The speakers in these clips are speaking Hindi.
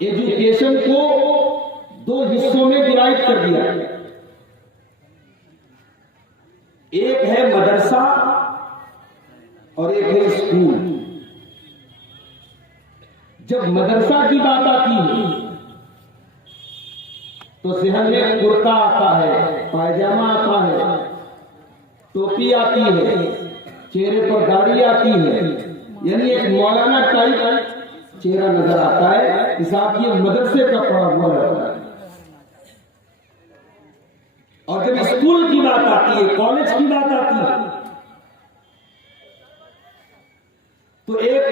एजुकेशन को दो हिस्सों में डिवाइड कर दिया। एक है मदरसा और एक है स्कूल। जब मदरसा की बात आती है तो जहन में कुर्ता आता है, पायजामा आता है, टोपी आती है, चेहरे पर दाढ़ी आती है, यानी एक मौलाना टाइप चेहरा नजर आता है। इस आप ये मदरसे का पड़ा हुआ रहता है। और जब स्कूल की बात आती है, कॉलेज की बात आती है, तो एक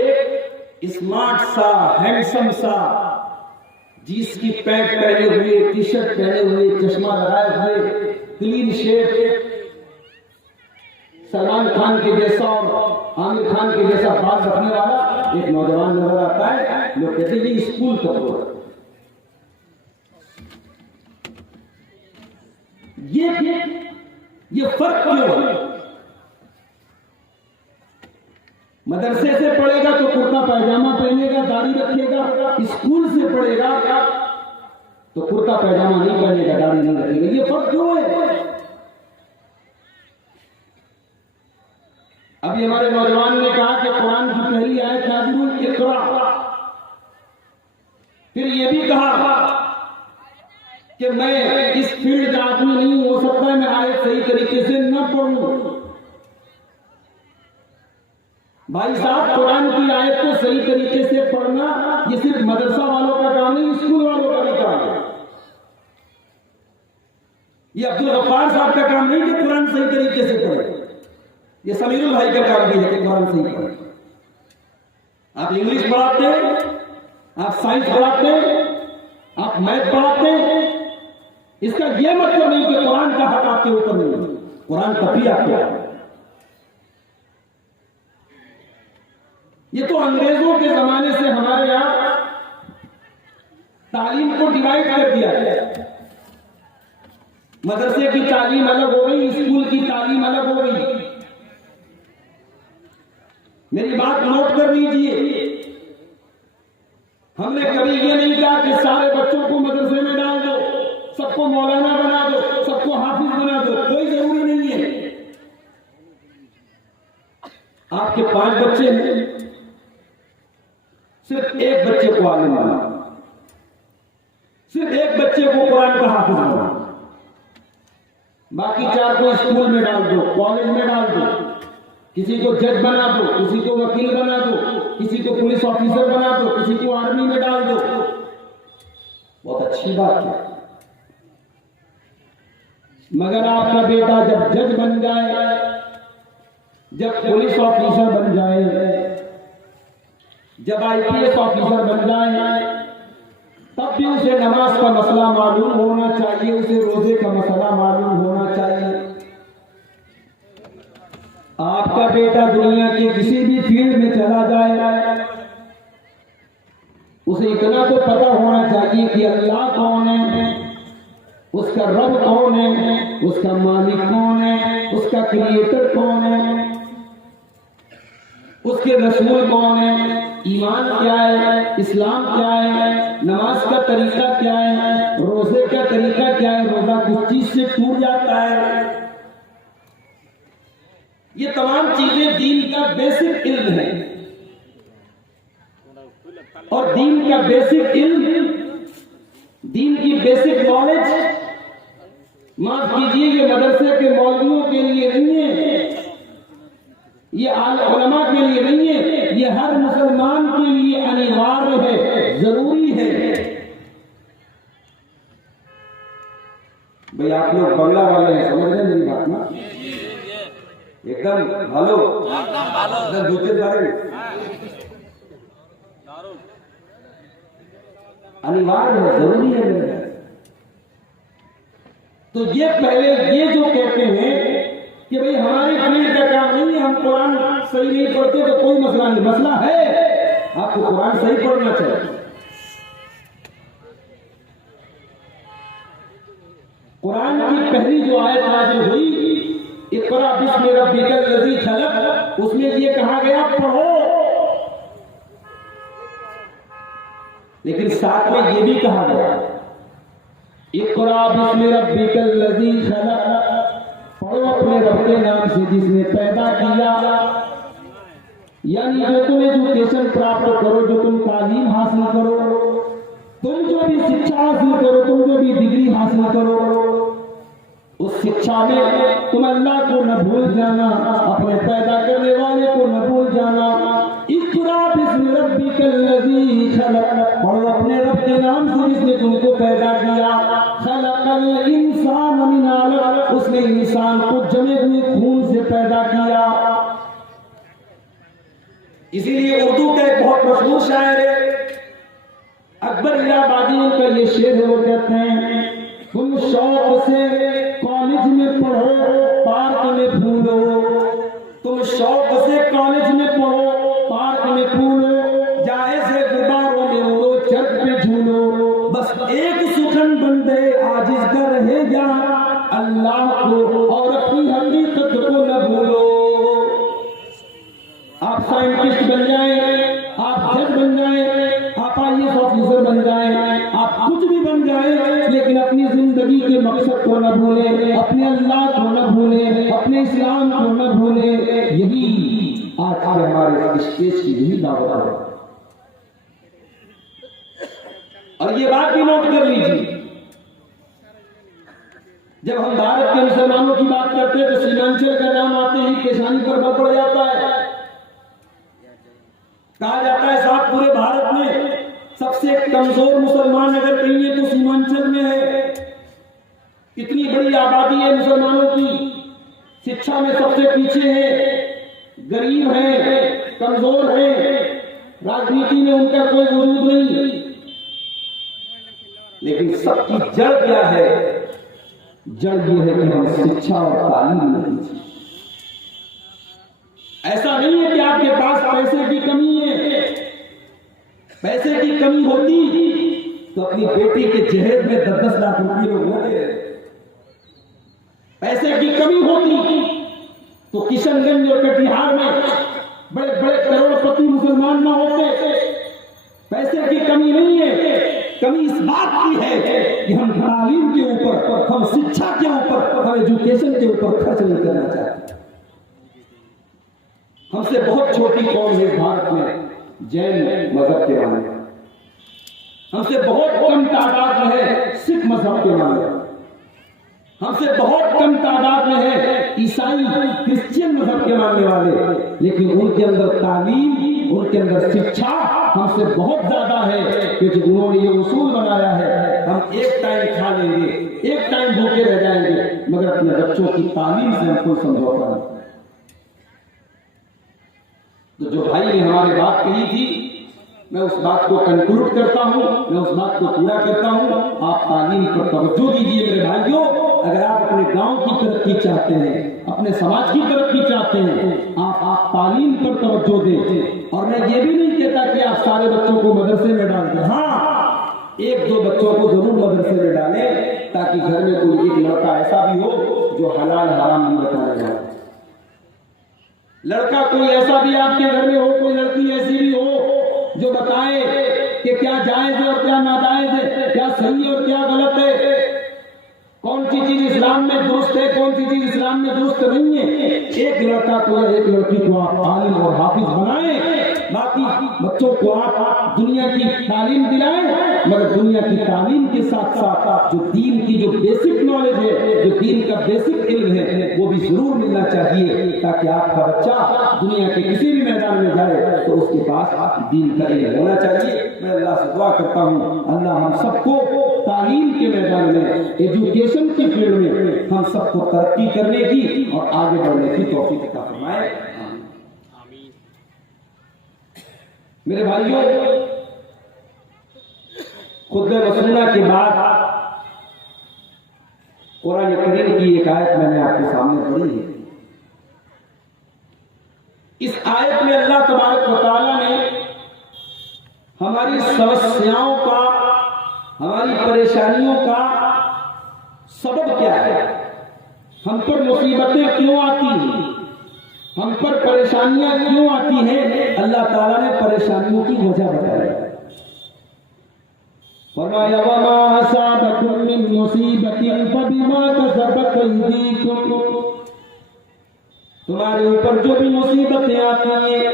स्मार्ट सा, हैंडसम सा, जींस की पैंट पहने हुए, टी शर्ट पहने हुए, चश्मा लगाए हुए, क्लीन शेव, सलमान खान के जैसा और आमिर खान के जैसा बाल रखने वाला एक नौजवान नजर आता है। लोग कहते हैं स्कूल का बोर्ड। ये फर्क क्यों है? मदरसे से पढ़ेगा तो कुर्ता पैजामा पहनेगा, दाढ़ी रखेगा। स्कूल से पढ़ेगा तो कुर्ता पैजामा नहीं पहनेगा, दाढ़ी नहीं रखेगा। ये फर्क क्यों है? अभी हमारे नौजवान ने कहा कि कुरान की पहली आयत नाज़िल हुई इक़रा। फिर ये भी कहा कि मैं इस फील्ड का आदमी नहीं, हो सकता है मैं आयत सही तरीके से न पढ़ूं। भाई साहब, कुरान की आयत को सही तरीके से पढ़ना ये सिर्फ मदरसा वालों का काम नहीं, स्कूल वालों का भी काम है। ये अब्दुल गफ्फार साहब का काम नहीं कि कुरान सही तरीके से पढ़े। ये समीरुल भाई का काम भी है कि कुरान सही पढ़े। आप इंग्लिश पढ़ाते हैं, आप साइंस पढ़ाते हैं, आप मैथ पढ़ाते हैं, इसका यह मतलब नहीं कि कुरान का हक आपके ऊपर नहीं है। कुरान तभी आपको है। ये तो अंग्रेजों के जमाने से हमारे यहां तालीम को डिवाइड कर दिया गया। मदरसे की तालीम अलग हो गई, स्कूल की तालीम अलग हो गई। मेरी बात नोट कर लीजिए। हमने कभी ये नहीं कहा कि सारे बच्चों को मदरसे में डाल दो, सबको मौलाना बना दो, सबको हाफिज बना दो। कोई जरूरी नहीं है। आपके 5 बच्चे हैं, सिर्फ एक बच्चे को आलिम बना, सिर्फ एक बच्चे को कुरान का हाफिज बना, बाकी 4 को स्कूल में डाल दो, कॉलेज में डाल दो, किसी को जज बना दो, किसी को वकील बना दो, किसी को पुलिस ऑफिसर बना दो, किसी को आर्मी में डाल दो। बहुत अच्छी बात है। मगर आपका बेटा जब जज बन जाए, जब पुलिस ऑफिसर बन जाए, जब IPS ऑफिसर बन जाए, तब भी उसे नमाज का मसला मालूम होना चाहिए, उसे रोजे का मसला मालूम होना चाहिए। आपका बेटा दुनिया के किसी भी फील्ड में चला जाए, उसे इतना तो पता होना चाहिए कि अल्लाह कौन है, उसका रब कौन है, उसका मालिक कौन है, उसका क्रिएटर कौन है, उसके रसूल कौन है, ईमान क्या है, इस्लाम क्या है, नमाज का तरीका क्या है, रोजे का तरीका क्या है, रोजा किस चीज से टूट जाता है। ये तमाम चीजें दीन का बेसिक इल्म है। और दीन का बेसिक इल्म, दीन की बेसिक नॉलेज, माफ कीजिए, ये मदरसे के मौलवियों के लिए नहीं है, ये उलमा के लिए नहीं है, ये हर मुसलमान के लिए अनिवार्य है, जरूरी है। भाई आप लोग बंगला वाले हैं, समझ रहे मेरी बात ना? एकदम भालो, एकदम दूसरे बारे अनिवार्य है, जरूरी है मेरे। तो ये पहले ये जो कहते हैं कि भाई हमारी फील्ड का काम नहीं है, हम कुरान सही नहीं पढ़ते, तो कोई मसला नहीं। मसला है, आपको कुरान सही पढ़ना चाहिए। कुरान की पहली जो आयत नाज़िल हुई, इक़रा बिस्मि रब्बिकल लज़ी खलक़, उसमें ये कहा गया पढ़ो। लेकिन साथ में ये भी कहा गया, इक़रा बिस्मि रब्बिकल लज़ी खलक़, पढ़ो अपने रब के नाम से जिसने पैदा किया। यानी जो तुम एजुकेशन प्राप्त करो, जो तुम तालीम हासिल करो, तुम जो भी शिक्षा हासिल करो, तुम जो भी डिग्री हासिल करो, उस शिक्षा में तुम अल्लाह को न भूल जाना, अपने पैदा करने वाले को न भूल जाना। इक़रा बिस्मि रब्बिकल लज़ी खलक़, पढ़ो अपने रब के नाम से जिसने तुमको पैदा किया। खलक़ल इंसान मिन अलक़, उसने इंसान को जमे हुए खून से पैदा किया। इसीलिए उर्दू का एक बहुत मशहूर शायर है अकबर इलाहाबादी, उनका ये शेर है, वो कहते हैं तुम शौक से कॉलेज में पढ़ो, पार्क में फूलो। तुम शौक से कॉलेज में पढ़ो, पार्क में फूलो, जाए से गुब्बारों में उड़ो, छत पे झूलो। बस एक सुखन बंदे आजिज कर रहे जा, अल्लाह को और अपनी हकीकत को न भूलो। आप साइंटिस्ट बन जाए, आप जज बन जाए, आप IAS ऑफिसर बन जाए, आप कुछ भी बन जाए, लेकिन अपनी जिंदगी के मकसद को न भूले, अपने अल्लाह को न भूले, अपने इस्लाम को न भूले। यही आज हमारे स्टेज की यही दावत है। और ये बात भी नोट कर लीजिए, जब हम भारत के मुसलमानों की बात करते हैं तो सीमांचल का नाम आते ही पेशानी पर बल पड़ जाता है। कहा जाता है साहब पूरे भारत में सबसे कमजोर मुसलमान अगर कहीं है तो सीमांचल में है। इतनी बड़ी आबादी है मुसलमानों की, शिक्षा में सबसे पीछे है, गरीब है, कमजोर है, राजनीति में उनका कोई वजूद नहीं। लेकिन सबकी जड़ क्या है? जड़ ये है कि हम शिक्षा और तालीम नहीं दी। ऐसा नहीं है कि आपके पास पैसे की कमी है, पैसे की कमी होती तो अपनी बेटी के जहेज में 10-10 लाख रुपये लोग होते। पैसे की कमी होती तो किशनगंज और कटिहार में बड़े बड़े करोड़पति मुसलमान ना होते। पैसे की कमी नहीं है, कमी इस बात की है कि हम तालीम के ऊपर, हम शिक्षा के ऊपर, हम एजुकेशन के ऊपर खर्च नहीं करना चाहते। हमसे बहुत छोटी कौम है भारत में जैन मजहब के माने, हमसे बहुत कम तादाद में है सिख मजहब के माने, हमसे बहुत कम तादाद में है ईसाई क्रिश्चियन मजहब के मानने वाले। लेकिन उनके अंदर तालीम, उनके अंदर शिक्षा हमसे बहुत ज्यादा है, क्योंकि उन्होंने ये उसूल बनाया है हम एक टाइम खा लेंगे, एक टाइम भूखे रह जाएंगे, मगर अपने बच्चों की तालीम से हम कोई समझौता नहीं। तो जो भाई ने हमारी बात कही थी, मैं उस बात को कंक्लूड करता हूं, मैं उस बात को पूरा करता हूं। आप तालीम पर तवज्जो दीजिए मेरे भाइयों। अगर आप अपने गांव की तरक्की चाहते हैं, अपने समाज की तरक्की चाहते हैं, आप तालीम पर तवज्जो दें। और मैं ये भी नहीं कहता कि आप सारे बच्चों को मदरसे में डाल दें, हाँ 1-2 बच्चों को जरूर मदरसे में डालें, ताकि घर में कोई एक लड़का ऐसा भी हो जो हलाल हराम नहीं बताने वाला। लड़का कोई ऐसा भी आपके घर में हो, कोई लड़की ऐसी भी हो जो बताए कि क्या जायज है और क्या नाजायज है, क्या सही है और क्या गलत है, कौन सी चीज इस्लाम में दुरुस्त है, कौन सी चीज इस्लाम में दुरुस्त नहीं है। एक लड़का को या एक लड़की को आप आलिम और हाफिज बनाएं, बाकी बच्चों को आप दुनिया की तालीम दिलाएं, मगर दुनिया की तालीम के साथ साथ जो दीन की जो बेसिक नॉलेज है, जो दीन का बेसिक इल्म है, वो भी जरूर मिलना चाहिए, ताकि आपका बच्चा दुनिया के किसी भी मैदान में जाए तो उसके पास दीन का इल्म होना चाहिए। मैं अल्लाह से दुआ करता हूँ, अल्लाह हम सबको तालीम के मैदान में, एजुकेशन की फील्ड में हम सबको तरक्की करने की और आगे बढ़ने की तौफीक अता फरमाए। मेरे भाइयों, खुतबे मसनूना के बाद कुरान करीम की एक आयत मैंने आपके सामने पढ़ी है। इस आयत में अल्लाह तबारक व तआला ने हमारी समस्याओं का, हमारी परेशानियों का सबब क्या है, हम पर मुसीबतें क्यों आती हैं, हम पर परेशानियां क्यों आती हैं, अल्लाह ताला ने परेशानियों की वजह बताई। फरमाया वमा असाबकुम मिन मुसीबतिन फबिमा कसबत अयदीकुम, तुम्हारे ऊपर जो भी मुसीबतें आती हैं,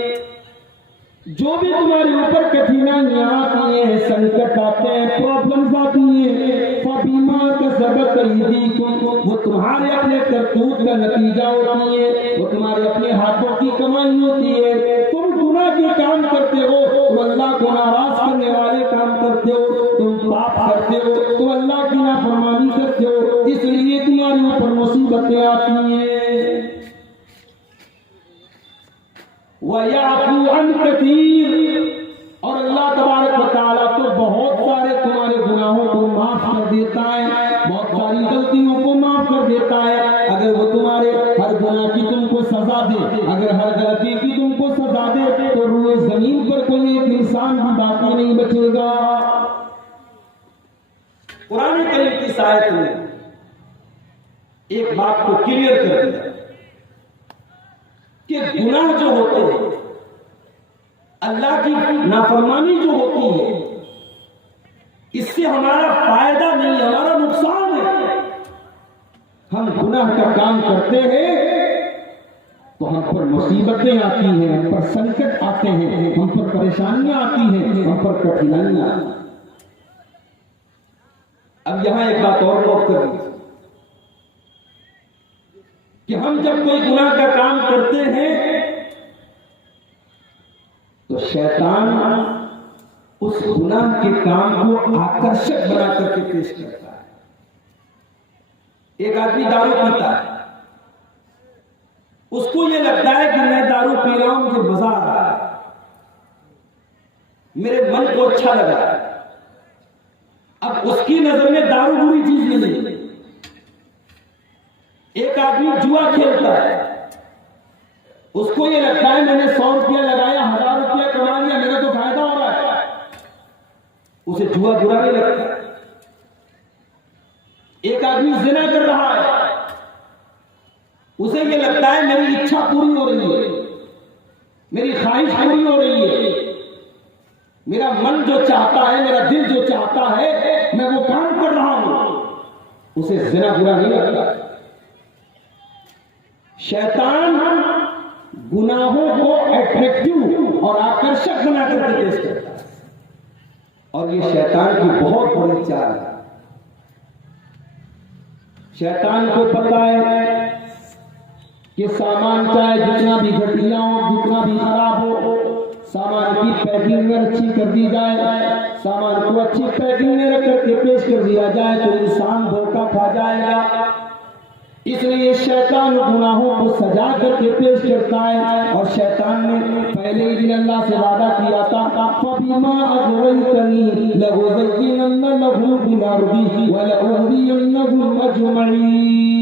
जो भी तुम्हारे ऊपर कठिनाइयां आती हैं, संकट आते हैं, प्रॉब्लम्स आती हैं, फबिमा कसबत अयदीकुम, वो तुम्हारे अपने करतूत का नतीजा होती है, वो तुम्हारे अपने हाथों की कमाई होती है। तुम गुनाह के काम करते हो, तुम अल्लाह को नाराज करने वाले काम करते हो, तुम पाप करते हो, तुम अल्लाह की नाफरमानी करते हो, इसलिए तुम्हारे ऊपर मुसीबतें आती हैं। वयाफू अन कसीर, और अल्लाह तबारक व तआला तो बहुत सारे तुम्हारे गुनाहों को माफ कर देता है, बहुत सारी गलतियों को माफ कर देता है। अगर वो तुम्हारे हर गुनाह की तुमको सजा दे, अगर हर गलती की तुमको सजा दे, तो रूए जमीन पर कोई एक इंसान भी बाकी नहीं बचेगा। कुरान करीम की आयत में एक बात को क्लियर कर दिया कि गुनाह जो होते हैं, अल्लाह की नाफरमानी जो होती है, इससे हमारा फायदा नहीं, हमारा नुकसान है। हम गुनाह का काम करते हैं तो हम पर मुसीबतें आती हैं, हम पर संकट आते हैं, हम पर परेशानियां आती हैं, हम पर कठिनाइयां आती हैं। अब यहां एक बात और नोट कर लीजिए कि हम जब कोई गुनाह का काम करते हैं तो शैतान उस गुनाह के काम को आकर्षक बना करके पेश करता है। एक आदमी दारू पीता है, उसको यह लगता है कि मैं दारू पी रहा हूं, मुझे मजा आ रहा है, मेरे मन को अच्छा लग रहा है। अब उसकी नजर में दारू बुरी चीज नहीं है। एक आदमी जुआ खेलता है, उसको ये लगता है मैंने 100 रुपया लगाया, 1000 रुपया कमा लिया, मेरा तो फायदा हो रहा है, उसे जुआ बुरा नहीं लगता। एक आदमी जिना कर रहा है, उसे ये लगता है मेरी इच्छा पूरी हो रही है, मेरी ख्वाहिश पूरी हो रही है, मेरा मन जो चाहता है, मेरा दिल जो चाहता है, मैं वो काम कर रहा हूं, उसे जिना बुरा नहीं लगता। शैतान गुनाहों को अट्रैक्टिव और आकर्षक बना करके पेश करता है, और ये शैतान की बहुत बड़ी चाल है। शैतान को पता है कि सामान चाहे जितना भी घटिया हो, जितना भी खराब हो, सामान की पैकिंग में अच्छी कर दी जाए, सामान को अच्छी पैकिंग में रख करके पेश कर दिया जाए तो इंसान धोखा खा जाएगा। इसलिए शैतान गुनाहों को सजा करके पेश करता है, और शैतान ने पहले ही दिन अल्लाह से वादा किया था, फबिमा अग़वैतनी लअज़य्यिनन्ना लहुम फिल अर्दि व लअग़वियन्नहुम अजमईन।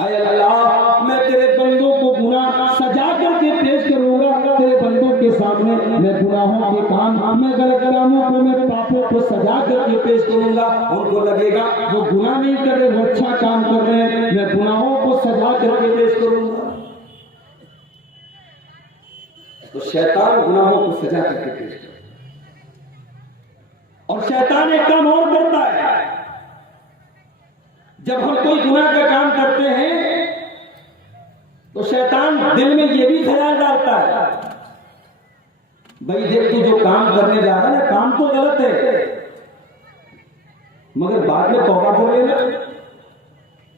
आय अल्लाह, मैं तेरे बंदों को गुनाह सजा करके पेश करूंगा, तेरे बंदों के सामने मैं गुनाहों के काम, मैं गलत कामों को, मैं पापों को सजा करके पेश करूंगा। उनको लगेगा वो गुनाह नहीं कर रहे, वो अच्छा काम कर रहे हैं, मैं गुनाहों को सजा करके पेश करूंगा। तो शैतान गुनाहों को सजा करके पेश करता है। और शैतान एक काम और करता है, जब हम कोई गुनाह का काम करते हैं तो शैतान दिल में यह भी ख्याल डालता है, भाई देख तू जो काम करने जा रहा है ना, काम तो गलत है, मगर बाद में तौबा कर लेना,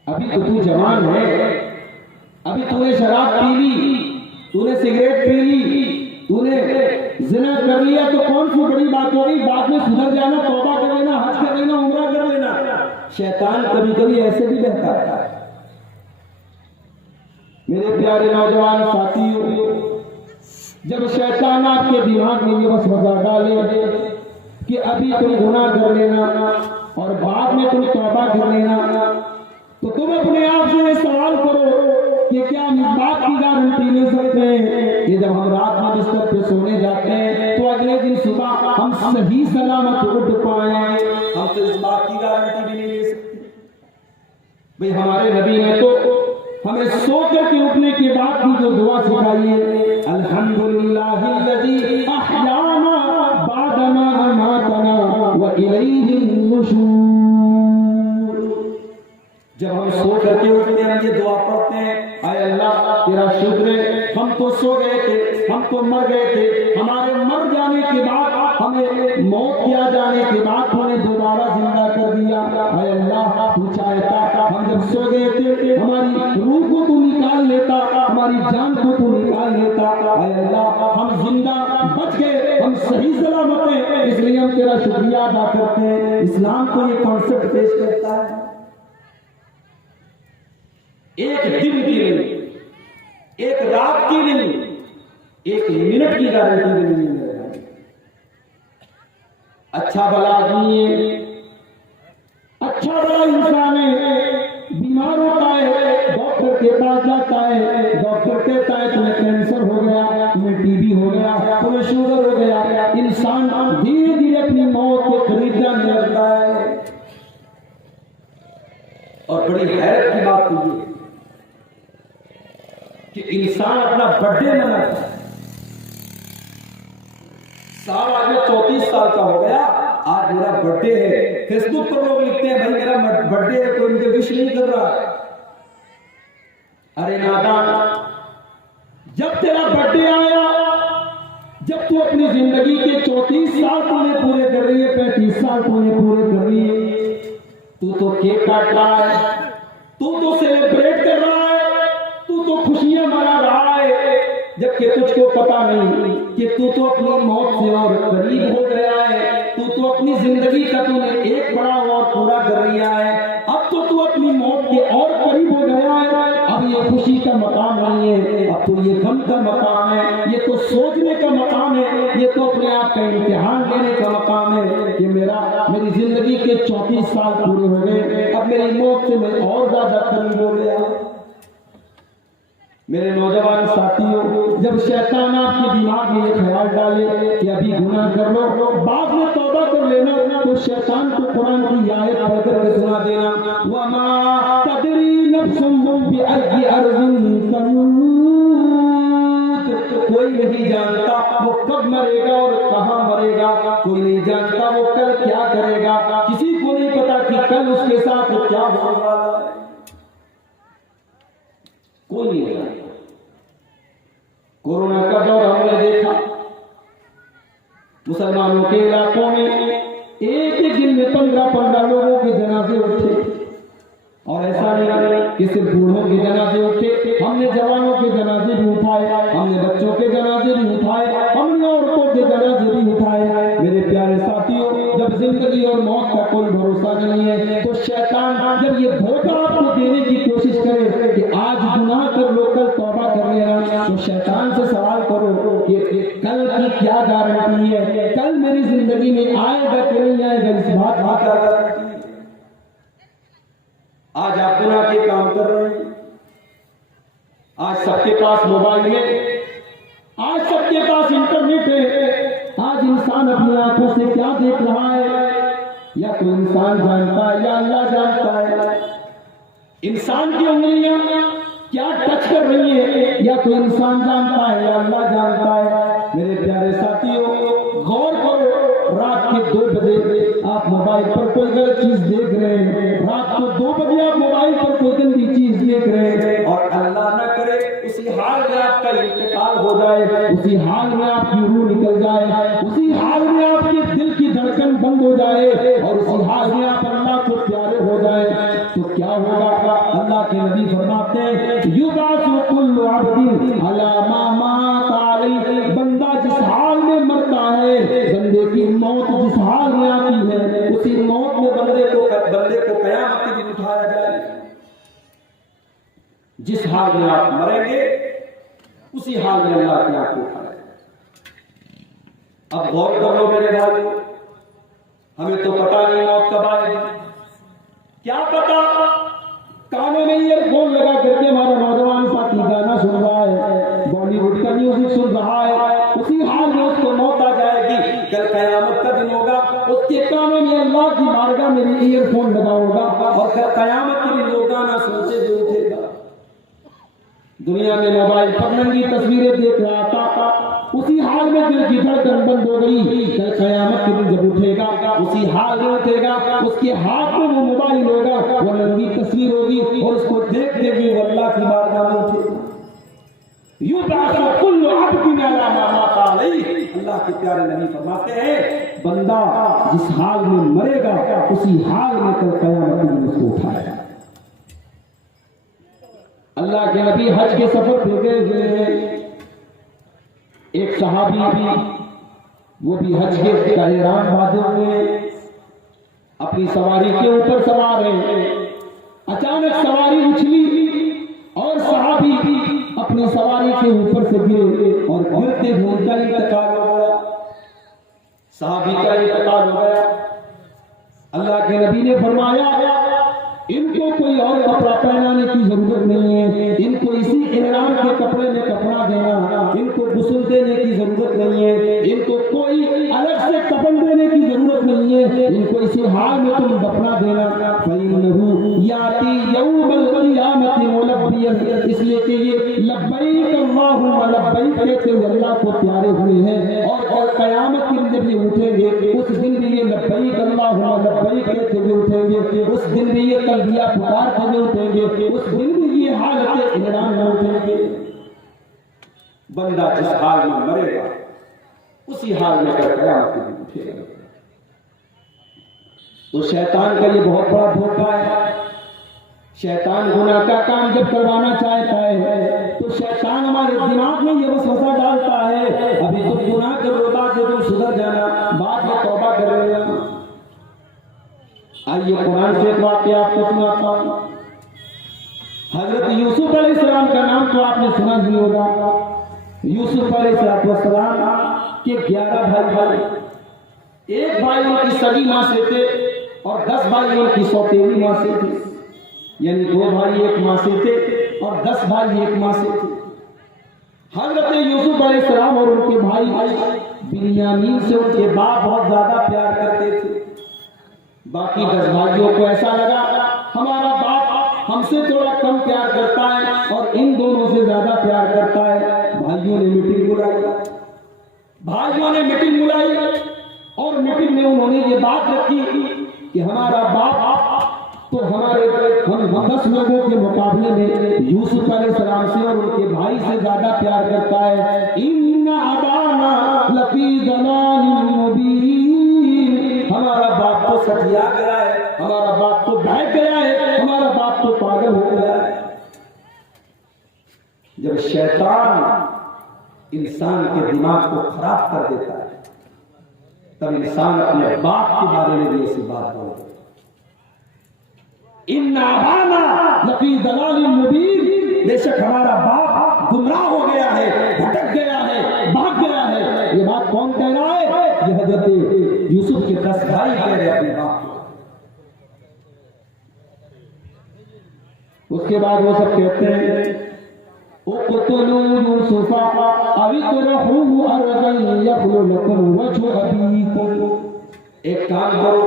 अभी तो तू जवान है, अभी तूने शराब पी ली, तूने सिगरेट पी ली, तूने जिना कर लिया, तो कौन सी बड़ी बात हो गई, बाद में सुधर जाना, तौबा कर लेना, हज कर लेना, उम्रा कर लेना। शैतान कभी कभी ऐसे भी बहकाता है। मेरे प्यारे नौजवान साथियों, जब शैतान आपके दिमाग में ये वसवसा डाले कि अभी तुम गुनाह कर लेना और बाद में तुम तौबा कर लेना, तो तुम अपने आप से सवाल करो कि क्या हम इस बात की गारंटी ले सकते हैं कि जब हम रात में बिस्तर पे सोने जाते हैं तो अगले दिन सुबह हम सही सलामत उठ पाए? हम तो इस बात की गारंटी भी नहीं ले सकते। भाई हमारे नबी ने तो हमें सो करके उठने के बाद भी जो दुआ सिखाई है, अल्हम्दुलिल्लाहिल्लज़ी अहयाना बादमा अमातना व इलैहिन नुशूर। जब हम सो करके उठते हैं ये दुआ पढ़ते हैं, आय अल्लाह तेरा शुक्र है, हम तो सो गए थे, हम तो मर गए थे, हमारे मर जाने के बाद हमें मौत किया जाने के बाद तूने दोबारा जिंदा कर दिया। आय अल्लाह तू चाहता हम जब सो गए थे हमारी रूह को तू निकाल लेता, हमारी जान को तू निकाल लेता। आय अल्लाह हम जिंदा बच गए, हम सही सलामत हैं, इसलिए हम तेरा शुक्रिया अदा करते हैं। इस्लाम तो ये कॉन्सेप्ट पेश करता है। एक दिन की नहीं, एक रात की नहीं, एक मिनट की गारंटी भी नहीं है। अच्छा भला आदमी है, अच्छा भला इंसान है, बीमार होता है, डॉक्टर के पास जाता है, डॉक्टर कहता है तुम्हें कैंसर हो गया, तुम्हें टीबी हो गया, तुम्हें शुगर हो गया। इंसान धीरे धीरे अपनी मौत के करीब जाने लगता है। और बड़ी हैरत की बात तो ये कि इंसान अपना बर्थडे मनाता है। साल आज 34 साल का हो गया, आज मेरा बर्थडे है। फेसबुक पर लोग लिखते हैं भाई मेरा बर्थडे है, कोई मुझे विश नहीं कर रहा। अरे नादान, जब तेरा बर्थडे आया, जब तू अपनी जिंदगी के 34 साल तूने पूरे कर रही है, 35 साल तूने पूरे कर रही है, तू तो केक काट रहा है, तू तो सेलिब्रेट कर रहा है, तू तो खुशियां मना रहा है, जबकि तुझको पता नहीं कि तू तो अपनी मौत से और करीब हो गया है। तू तो अपनी जिंदगी का तूने एक बड़ा और पूरा कर लिया है, अब तो तू अपनी मौत के और करीब हो गया है। अब ये खुशी का मकाम नहीं है, अब तो ये गम का मकाम है, ये तो सोचने का मकाम है, ये तो अपने आप का इम्तिहान लेने का मकाम है कि मेरी जिंदगी के 34 साल पूरे हो गए, अब मेरी मौत से मैं और ज्यादा करीब हो गया। मेरे नौजवान साथियों, जब शैतान आपके दिमाग में ये ख्याल डाले कि अभी गुनाह कर लो, बाद में तौबा कर लेना, तो शैतान को कुरान की आयत पढ़कर के सुना देना, वमा तदरी नफ्सुम बिअय्यि अर्ज़िन तमूत। कोई नहीं जानता वो कब मरेगा और कहां मरेगा, कोई नहीं जानता वो कल क्या करेगा, किसी को नहीं पता कि कल उसके साथ क्या होने वाला है, कोई नहीं जानता। कोरोना का दौर हमने देखा, मुसलमानों के इलाकों में एक ही दिन में 15-15 लोगों के जनाजे उठे। और ऐसा नहीं कि सिर्फ बूढ़ों के जनाजे उठे, हमने जवानों के जनाजे भी उठाए, हमने बच्चों के जनाजे भी उठाए, हमने औरतों के जनाजे भी उठाए। मेरे प्यारे साथियों, जब जिंदगी और मौत का कोई भरोसा नहीं है, तो शैतान जब ये धोखा आपको देने की कोशिश करे कि आज गुनाह कर लो, कल तौबा कर लेना, तो शैतान से सवाल करो कि कल की क्या गारंटी है, कल मेरी जिंदगी में आएगा कि नहीं आएगा, इस बात का गारंटी। आज आप गुनाह के काम कर रहे हैं, आज सबके पास मोबाइल है, आज सबके पास इंटरनेट है, आज इंसान अपनी आंखों से क्या देख रहा है या तो इंसान जानता है या अल्लाह जानता है। इंसान की उंगलियां क्या टच कर रही है या तो इंसान जानता है या अल्लाह जानता है। मेरे प्यारे साथियों, गौर करो, रात के 2 बजे आप मोबाइल पर कोई गलत चीज देख रहे हैं, रात को 2 बजे आप मोबाइल पर कोई गंदी चीज देख रहे हैं, और अल्लाह न करे उसी हाल में आपका इंतकाल हो जाए, उसी हाल में आपकी रूह निकल जाए, उसी हाल में आपके दिल की धड़कन बंद हो जाए, और उसी हाल में आप अल्लाह को प्यारे हो जाए, तो क्या होगा? अल्लाह के नबी फरमाते हैं, युबासु कुल्लु अब्दिन अला मा मात अलैहि। बंदा जिस हाल में मरता है, बंदे की मौत जिस हाल में आती है, उसी मौत में बंदे को कयामत के दिन उठाया जाए। जिस हाल में आप मरेंगे उसी हाल में अल्लाह के आपको उठाया। अब गौर कर लो मेरे भाई, हमें तो पता नहीं मौत कब आएगी, क्या पता कानों में ईयरफोन लगा करके हमारा नौजवान साथी गाना सुन रहा है, बॉलीवुड का म्यूजिक सुन रहा है, उसी हाल में उसको मौत आ जाएगी। कल कयामत का दिन होगा, उसके कानों में अल्लाह की बारगाह में ईयरफोन लगा होगा, और कल कयामत के दिन वो गाना सुनते हुए उठेगा। दुनिया में मोबाइल पर नंगी तस्वीरें देख रहा था, उसी हाल में दिल की धड़कन बंद हो गई, कल क़यामत के दिन जब उठेगा उसी हाल में उठेगा, उसके हाथ में वो मोबाइल होगा, वो नंगी तस्वीर होगी और उसको देख देगी वो अल्लाह की बारगाह में उठेगा। युबासु अब्दिन अला मा माता अलैहि, अल्लाह के प्यारे नबी फरमाते हैं बंदा जिस हाल में मरेगा उसी हाल में कल क़यामत के दिन उसको उठाएगा। अल्लाह के नबी हज के सफर पे गए हुए हैं, एक सहाबी वो भी हज के एहराम बांधे हुए अपनी सवारी के ऊपर सवार है। अचानक सवारी उछली और सहाबी अपनी सवारी के ऊपर से गिरे और गिरते हुए उनका इंतकाल हो गया। सहाबी का इंतकाल हो गया। अल्लाह के नबी ने फरमाया इनको कोई और कपड़ा पहनाने की जरूरत नहीं है, इनको इसी एहराम के कपड़े में कपड़ा देना, इनको गुस्ल देने की जरूरत नहीं है, इनको कोई अलग से कफन देने की जरूरत नहीं है, इनको इसी हाल में तुम दफना देना। फइन्नहु याती यौमल क़ियामति मुलब्बियन, इसलिए कि ये लब्बैक अल्लाहुम्मा लब्बैक कहते हुए अल्लाह को प्यारे हुए हैं और कल क़यामत के दिन जब ये उठेंगे उस दिन भी ये लब्बैक अल्लाहुम्मा लब्बैक कहते हुए उठेंगे, उस दिन भी ये तलबिया पुकारते हुए उठेंगे, उस दिन भी ये हालत इहराम में उठेंगे। बंदा जिस हाल में मरेगा उसी हाल में कल क़यामत के दिन उठेगा। तो शैतान का ये बहुत बड़ा धोखा है। शैतान गुनाह का काम जब करवाना चाहता है तो शैतान हमारे दिमाग में ये वसवसा डालता है अभी तुम गुनाह करो, बाद में तुम सुधर जाना, बाद में तौबा कर लेना। आइए कुरान से एक वाक़या आपको सुनाता हूँ। हजरत यूसुफ अलैहिस्सलाम का नाम तो आपने सुना ही होगा। यूसुफ अलैहिस्सलाम के 11 भाई, एक भाई उनकी सगी माँ से थे और 10 भाई उनकी सौतेली माँ से थे, यानी 2 भाई एक माँ से थे और 10 भाई एक माँ से थे। हजरत यूसुफ अलैहिस्सलाम और उनके भाई बिन्यामीन से उनके बाप बहुत ज्यादा प्यार करते थे। बाकी 10 भाइयों को ऐसा लगा हमारा बाप हमसे थोड़ा कम प्यार करता है और इन दोनों से ज्यादा प्यार करता है। भाइयों ने मीटिंग बुलाई और मीटिंग में उन्होंने ये बात रखी कि हमारा बाप तो हम 10 लोगों के मुकाबले में यूसुफ अलैहिस्सलाम से और उनके भाई से ज्यादा प्यार करता है। इन्ना अबाना लफी दलालिन मुबीन, हमारा बाप तो सठिया गया है, हमारा बाप तो बहक गया है, हमारा बाप तो पागल हो गया है। जब शैतान इंसान के दिमाग को खराब कर देता है तब इंसान अपने बाप के बारे में भी ऐसी बात बोलता है। इन्ना अबाना लफी दलालिन मुबीन, बेशक हमारा बाप गुमराह हो गया है, भटक गया है, भाग गया है। ये बात कौन कह रहा है? ये हजरत यूसुफ के 10 भाई कह रहे अपने बाप को। उसके बाद वो सब कहते हैं उक़्तुलू यूसुफ़ा अव इत्रहूहु अर्दन यख़्लु लकुम वजहु अबीकुम। एक काम करो,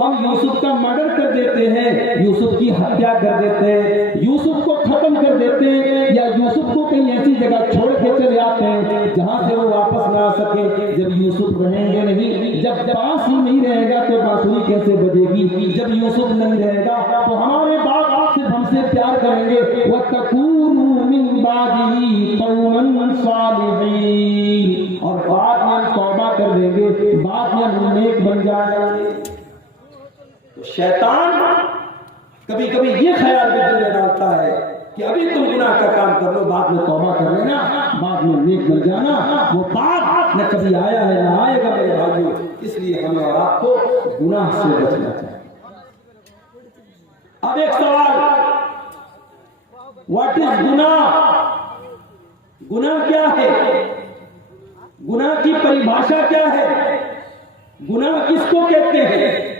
हम यूसुफ का मर्डर कर देते हैं, यूसुफ की हत्या कर देते हैं, यूसुफ को खत्म कर देते हैं, या यूसुफ को कहीं ऐसी जगह छोड़ के चले आते हैं जहां से वो वापस ना आ सके। जब यूसुफ रहेंगे नहीं, जब बांस ही नहीं रहेगा तो बांसुरी कैसे बजेगी? जब यूसुफ नहीं रहेगा तो हमारे बाप सिर्फ हमसे प्यार करेंगे। वतकूनू मिन बादिही कौमन सालिहीन, और बाद में हम तौबा कर देंगे, बाद में हम नेक बन जाएंगे। तो शैतान कभी कभी ये ख्याल भी दिल में डालता है कि अभी तुम गुनाह का काम कर लो, बाद में तौबा कर लेना, बाद में नेक बन जाना। वो बात न कभी आया है न आएगा मेरे भाइयों। इसलिए हमें और आपको गुनाह से बचना चाहिए। अब एक सवाल, व्हाट इज गुनाह? गुनाह क्या है? गुनाह की परिभाषा क्या है? गुनाह किसको कहते हैं?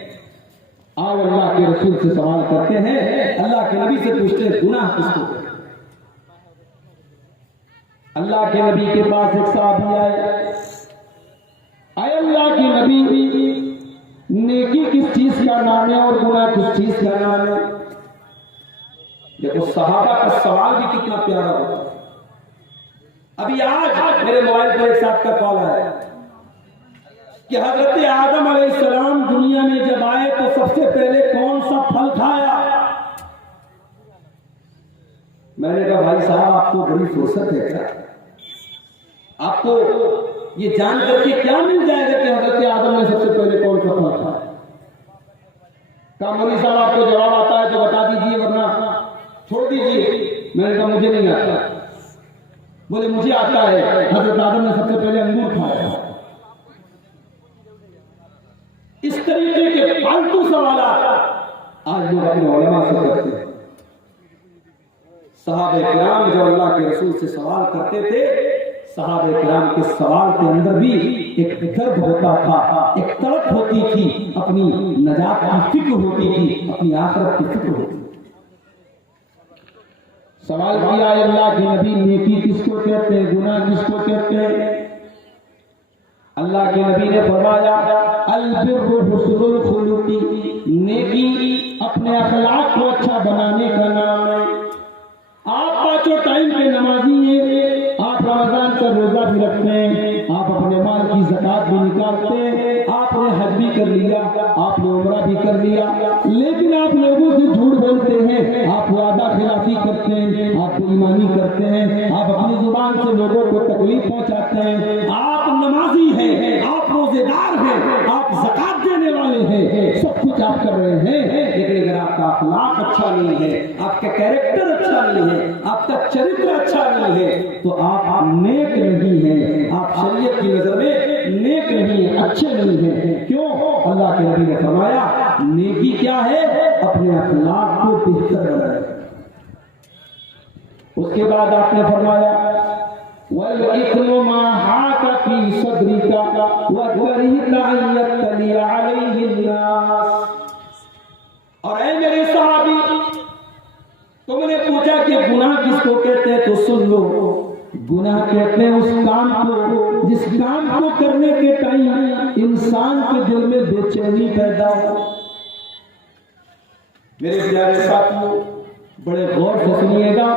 आप अल्लाह के रसूल से सवाल करते हैं, अल्लाह के नबी से पूछते हैं गुनाह किसको कहते हैं? अल्लाह के नबी के पास एक सहाबी आए अल्लाह के नबी, नेकी किस चीज का नाम है और गुनाह किस चीज का नाम है? देखो सहाबा का सवाल भी कितना प्यारा होता है। अभी आज मेरे मोबाइल पर एक साहब का कॉल आया कि हजरत आदम अलैहिस्सलाम दुनिया में जब आए तो सबसे पहले कौन सा फल खाया। मैंने कहा भाई साहब आपको बड़ी फुर्सत है क्या, आपको ये जान करके क्या मिल जाएगा कि हजरत आदम ने सबसे पहले कौन सा फल खाया। कहा मौलवी साहब आपको जवाब आता है तो बता दीजिए वरना छोड़ दीजिए। मैंने कहा मुझे नहीं आता। बोले मुझे आता है, हजरत आदम ने सबसे पहले अंगूर खाया। इस तरीके के फालतू सवाल आज लोग अपने उलमा से करते हैं। सहाबे किराम जो अल्लाह के रसूल से सवाल करते थे, सहाबे किराम के सवाल के अंदर भी एक दर्द होता था, एक तड़प होती थी, अपनी नजात की फिक्र होती थी, अपनी आखिरत की फिक्र होती थी। सवाल किया अल्लाह के नबी नेकी किसको कहते हैं, गुनाह किसको कहते हैं। अल्लाह के नबी ने फरमाया अल-बिर्रु हुस्नुल खुलुकी, नेकी अपने अखलाक को अच्छा बनाने का नाम है। आप पांचों टाइम के नमाजी हैं, आप रमजान का रोजा भी रखते हैं, आप अपने माल की ज़कात भी निकालते हैं, आपने हज भी कर लिया, आपने उम्रा भी कर लिया, लेकिन आप लोगों से झूठ बोलते हैं, आप वादा खिलाफी करते हैं, आप बेईमानी करते हैं, आप अपनी जुबान से लोगों को तकलीफ पहुंचाते हैं। आप नमाजी हैं, आप रोजेदार हैं, आप ज़कात देने वाले हैं, सब कुछ आप कर रहे हैं, लेकिन अगर आपका अखलाक अच्छा नहीं है, आपका कैरेक्टर अच्छा नहीं है, आपका चरित्र अच्छा नहीं है, तो आप नेक नहीं हैं, आप शरीयत की नजर में नेक नहीं है, अच्छे नहीं हैं। क्यों? अल्लाह के नबी ने फरमाया नेकी क्या है, अपने अखलाक को बेहतर बनाए। उसके बाद आपने फरमाया वल इक्नु मा हाका फी सदरिका व करिहता अन यत्तली अलैहि नास। और ऐ मेरे सहाबी, तुमने पूछा कि गुनाह किसको कहते हैं, तो सुन लो, गुनाह कहते हैं उस काम को जिस काम को करने के टाइम इंसान के दिल में बेचैनी पैदा हो। मेरे प्यारे साथियों, बड़े गौर से सुनिएगा,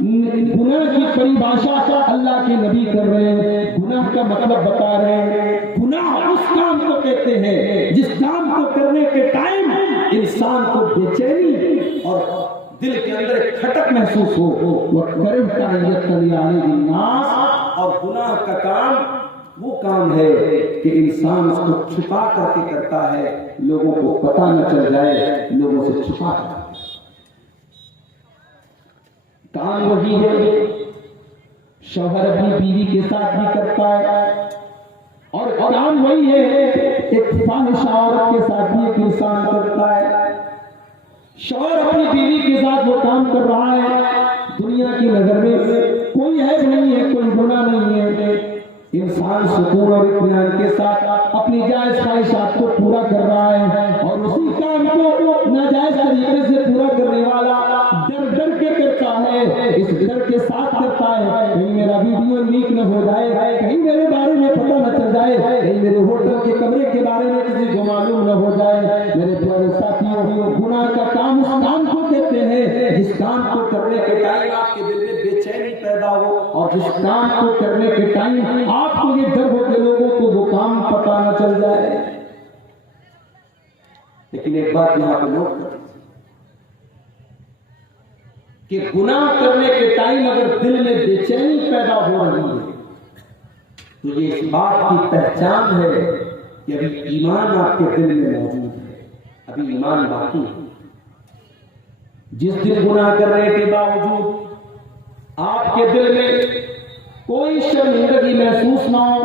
गुनाह की परिभाषा अल्लाह के नबी कर रहे हैं, गुनाह का मतलब बता रहे हैं। गुनाह उस काम को कहते हैं जिस काम को करने के टाइम इंसान को बेचैनी और दिल के अंदर एक खटक महसूस हो, वो करता है नास। और गुनाह का काम वो काम है कि इंसान उसको छुपा करके करता है, लोगों को पता न चल जाए, लोगों से छुपा कर काम वही है। शौहर अपनी बीवी के साथ भी करता है, और काम वही है एक फाहिशा औरत के साथ भी एक इंसान करता है। शौहर अपनी बीवी के साथ वो काम कर रहा है, दुनिया की नजर में कोई है नहीं है, कोई गुनाह नहीं है, इंसान सुकून और इत्मीनान के साथ अपनी जायज ख्वाहिशात को पूरा कर रहा है, और उसी काम को नाजायज तरीके से पूरा करने वाला डर डर के करता है, इस डर के साथ करता है कहीं मेरा वीडियो लीक न हो जाए, कहीं मेरे बारे में पता न चल जाए, कहीं मेरे होटल के कमरे के बारे में किसी को मालूम न हो जाए। मेरे प्यारे साथियों, गुनाह का काम उस काम को कहते हैं जिस काम को करने के टाइम आपके दिल में बेचैनी पैदा हो, और जिस काम को करने के टाइम आपको ये डर हो कि लोगों को वो काम पता न चल जाए। लेकिन एक बात यहां पर नोट कर कि गुनाह करने के टाइम अगर दिल में बेचैनी पैदा हो रही है, तो ये इस बात की पहचान है कि अभी ईमान आपके दिल में मौजूद है, अभी ईमान बाकी है। जिस दिन गुनाह करने के बावजूद आपके दिल में कोई शर्मिंदगी महसूस ना हो,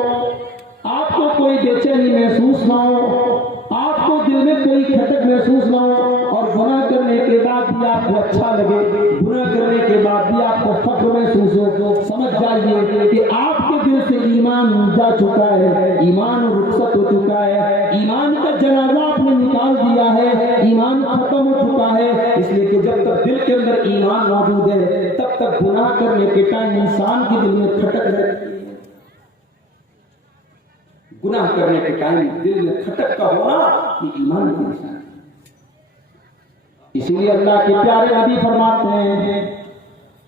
आपको कोई बेचैनी महसूस ना हो, आपको दिल में कोई खटक महसूस ना हो, और गुनाह करने के बाद भी आपको अच्छा लगे, गुनाह करने के बाद भी आपको फख्र महसूस हो, तो समझ जाइए कि आपके दिल से ईमान जा चुका है, ईमान रुखसत हो चुका है, ईमान का जनाजा आपने निकाल दिया है, ईमान खत्म हो चुका है। इसलिए कि जब तक दिल के अंदर ईमान मौजूद है, तब तक गुनाह करने के टाइम इंसान के दिल में खटक रहती है। गुनाह करने के टाइम दिल में खटक का होना ये ईमान की निशानी है। इसीलिए अल्लाह के प्यारे नबी फरमाते हैं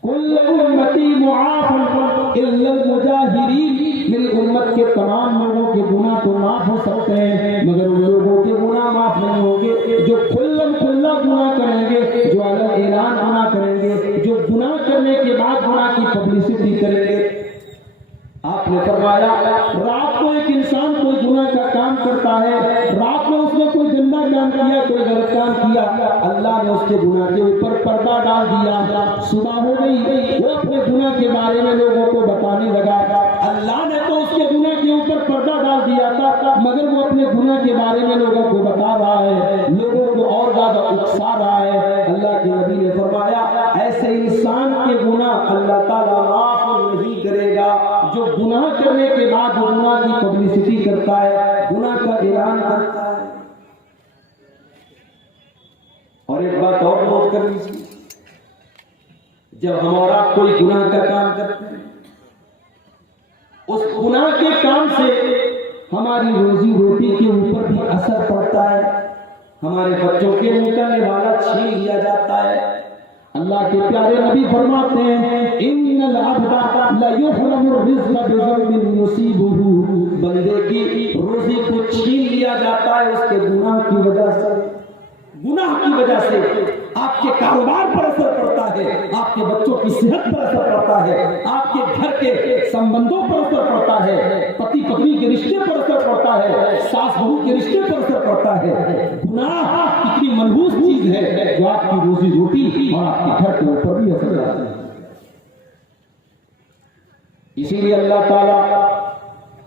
कुल्लु उम्मती मुआफ़न इल्लल मुजाहिरीन, मेरी उम्मत के तमाम लोगों के गुनाह तो माफ हो सकते हैं, मगर उन लोगों के गुनाह माफ नहीं होंगे जो खुल्लम खुल्ला गुनाह करेंगे, जो अलग ऐलान गुनाह करेंगे, जो गुनाह करने के बाद गुनाह की पब्लिसिटी करेंगे। आपने फरमाया रात को एक इंसान कोई गुनाह का काम करता है, रात में उसने कोई गंदा काम किया, कोई गलत काम किया, अल्लाह ने उसके गुनाह के ऊपर पर्दा डाल दिया। सुबह हो गई, वो अपने गुनाह के बारे में लोगों को बताने लगा। अल्लाह ने तो उसके गुनाह के ऊपर पर्दा डाल दिया था, मगर वो अपने गुनाह के बारे में लोगों को बता रहा है, लोगों को और ज्यादा उकसा रहा है। अल्लाह के नबी ने फरमाया ऐसे इंसान के गुनाह अल्लाह ताला माफ नहीं करेगा जो गुनाह करने के बाद गुनाह की पब्लिसिटी करता है, गुनाह का ऐलान करता है। और एक बात और नोट कर लीजिए, जब हमारा कोई गुनाह का काम करते हैं, उस गुनाह के काम से हमारी रोजी रोटी के ऊपर भी असर पड़ता है, हमारे बच्चों के मुंह का निवाला छीन लिया जाता है। अल्लाह के प्यारे नबी फरमाते हैं इन्नल अब्दा ला युहरमु रिज़्क़ बिज़म्बिन युसीबुहु, बंदे की रोजी को छीन लिया जाता है उसके गुनाह की वजह से। गुनाह की वजह से आपके कारोबार पर असर पड़ता है, आपके बच्चों की सेहत पर असर पड़ता है, आपके घर के संबंधों पर असर पड़ता है, पति पत्नी के रिश्ते पर असर पड़ता है, सास बहू के रिश्ते पर असर पड़ता है। गुनाह इतनी मनहूस चीज है जो आपकी रोजी रोटी और आपके घर के ऊपर भी असर डालती है। इसीलिए अल्लाह ताला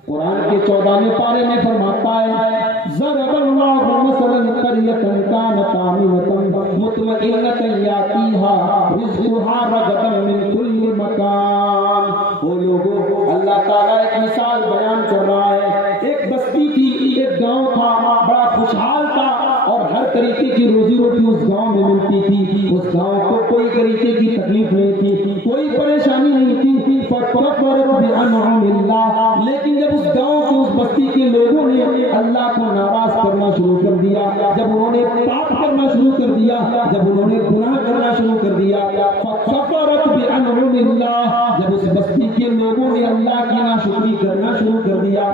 कुरान के 14वें पारे में फरमाता है ज़रबल्लाहु मसलन क़रियतन कानत आमिनतन मुतमइन्नतन यातीहा रिज़्क़ुहा रग़दन मिन कुल्लि मकान। वो लोगों, अल्लाह ताला एक मिसाल बयान कर रहा है। एक बस्ती थी, एक गांव था, बड़ा खुशहाल था और हर तरीके की रोजी रोटी उस गांव में मिलती थी। उस गांव को कोई तरीके की तकलीफ नहीं थी, कोई परेशानी नहीं थी। लेकिन जब उस गांव के उस बस्ती के लोगों ने अल्लाह को नाराज करना शुरू कर दिया, जब उन्होंने पाप करना शुरू कर दिया, जब उन्होंने गुनाह करना शुरू कर दिया, जब उस बस्ती के लोगों ने अल्लाह की नाशुक्री करना शुरू कर दिया,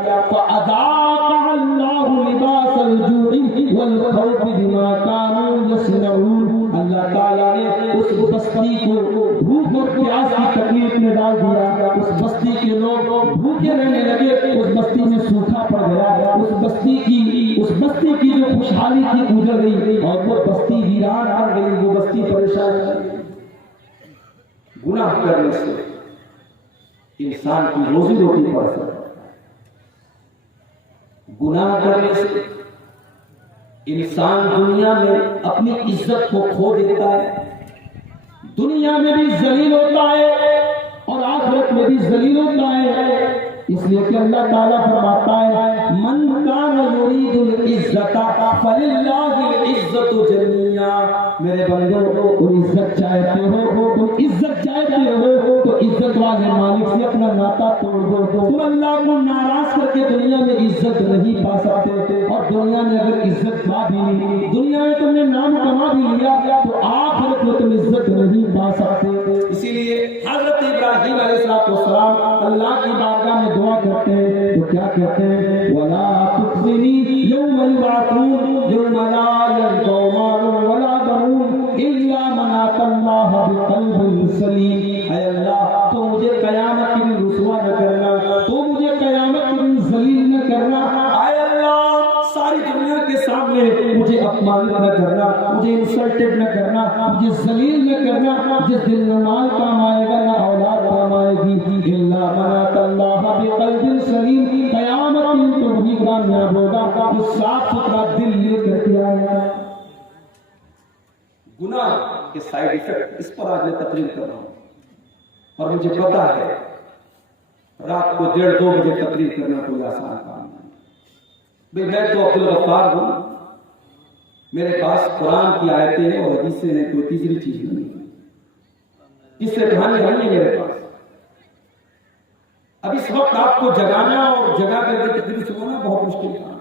अल्लाह ताला ने उस बस्ती को भूख और प्यास की तकलीफ में डाल दिया। उस बस्ती के लोग भूखे रहने लगे, उस बस्ती में सूखा पड़ गया, उस बस्ती की जो खुशहाली थी गुजर गई और वो बस्ती वीरान आ गई, वो बस्ती परेशान हो गई। गुनाह करने से इंसान की रोजी रोटी पर असर पड़ता है, गुनाह करने से इंसान दुनिया में अपनी इज्जत को खो देता है, दुनिया में भी जलील होता है और आखिरत में भी जलील होता है। इसलिए कि अल्लाह ताला फरमाता है मन कान युरीदुल इज्जता फलिल्लाहिल इज्जतु जमीआ। मेरे बंदो, तुम इज्जत चाहते हो, तुम इज्जत चाहते हो तो इज्जत वाले मालिक से अपना नाता तोड़ दो। तुम अल्लाह को नाराज करके दुनिया में इज्जत नहीं पा सकते, और दुनिया में अगर इज्जत पा भी ली, दुनिया में तुमने नाम कमा भी लिया तो आखिरत में तुम इज्जत नहीं पा सकते। इसीलिए हजरत इब्राहीम अलैहिस्सलाम अल्लाह की बारगाह में दुआ करते हैं तो क्या कहते हैं, वला तुखज़िनी यौम युबअसून यौम ला यनफ़उ मालुन वला बनून इल्ला मन अतल्लाह बिक़ल्बिन सलीम। ऐ अल्लाह, तो मुझे कयामत के दिन रुसवा न करना, तो मुझे कयामत के दिन जलील न करना। ऐ अल्लाह, सारी दुनिया के सामने मुझे अपमानित न करना, मुझे इंसल्टेड न करना, मुझे जलील न करना। जिस दिन न माल काम आएगा न औलाद काम आएगी, इल्ला मन अतल्लाह बिक़ल्बिन सलीम। कयामत में तो वही कामयाब होगा जो साफ सुथरा दिल लेकर के आएगा। गुनाह के साइड इफेक्ट, इस पर आज मैं तकरीर कर रहा हूं, और मुझे पता है रात को 1:30-2 बजे तकरीर करना कोई आसान काम नहीं। भाई मैं तो अब्दुल गफ्फार हूं, मेरे पास कुरान की आयतें हैं और हदीसें हैं, कोई तीसरी चीज नहीं, इससे कहानी नहीं है मेरे पास। अब इस वक्त आपको जगाना और जगा करके तकरीर सुनाना बहुत मुश्किल काम है।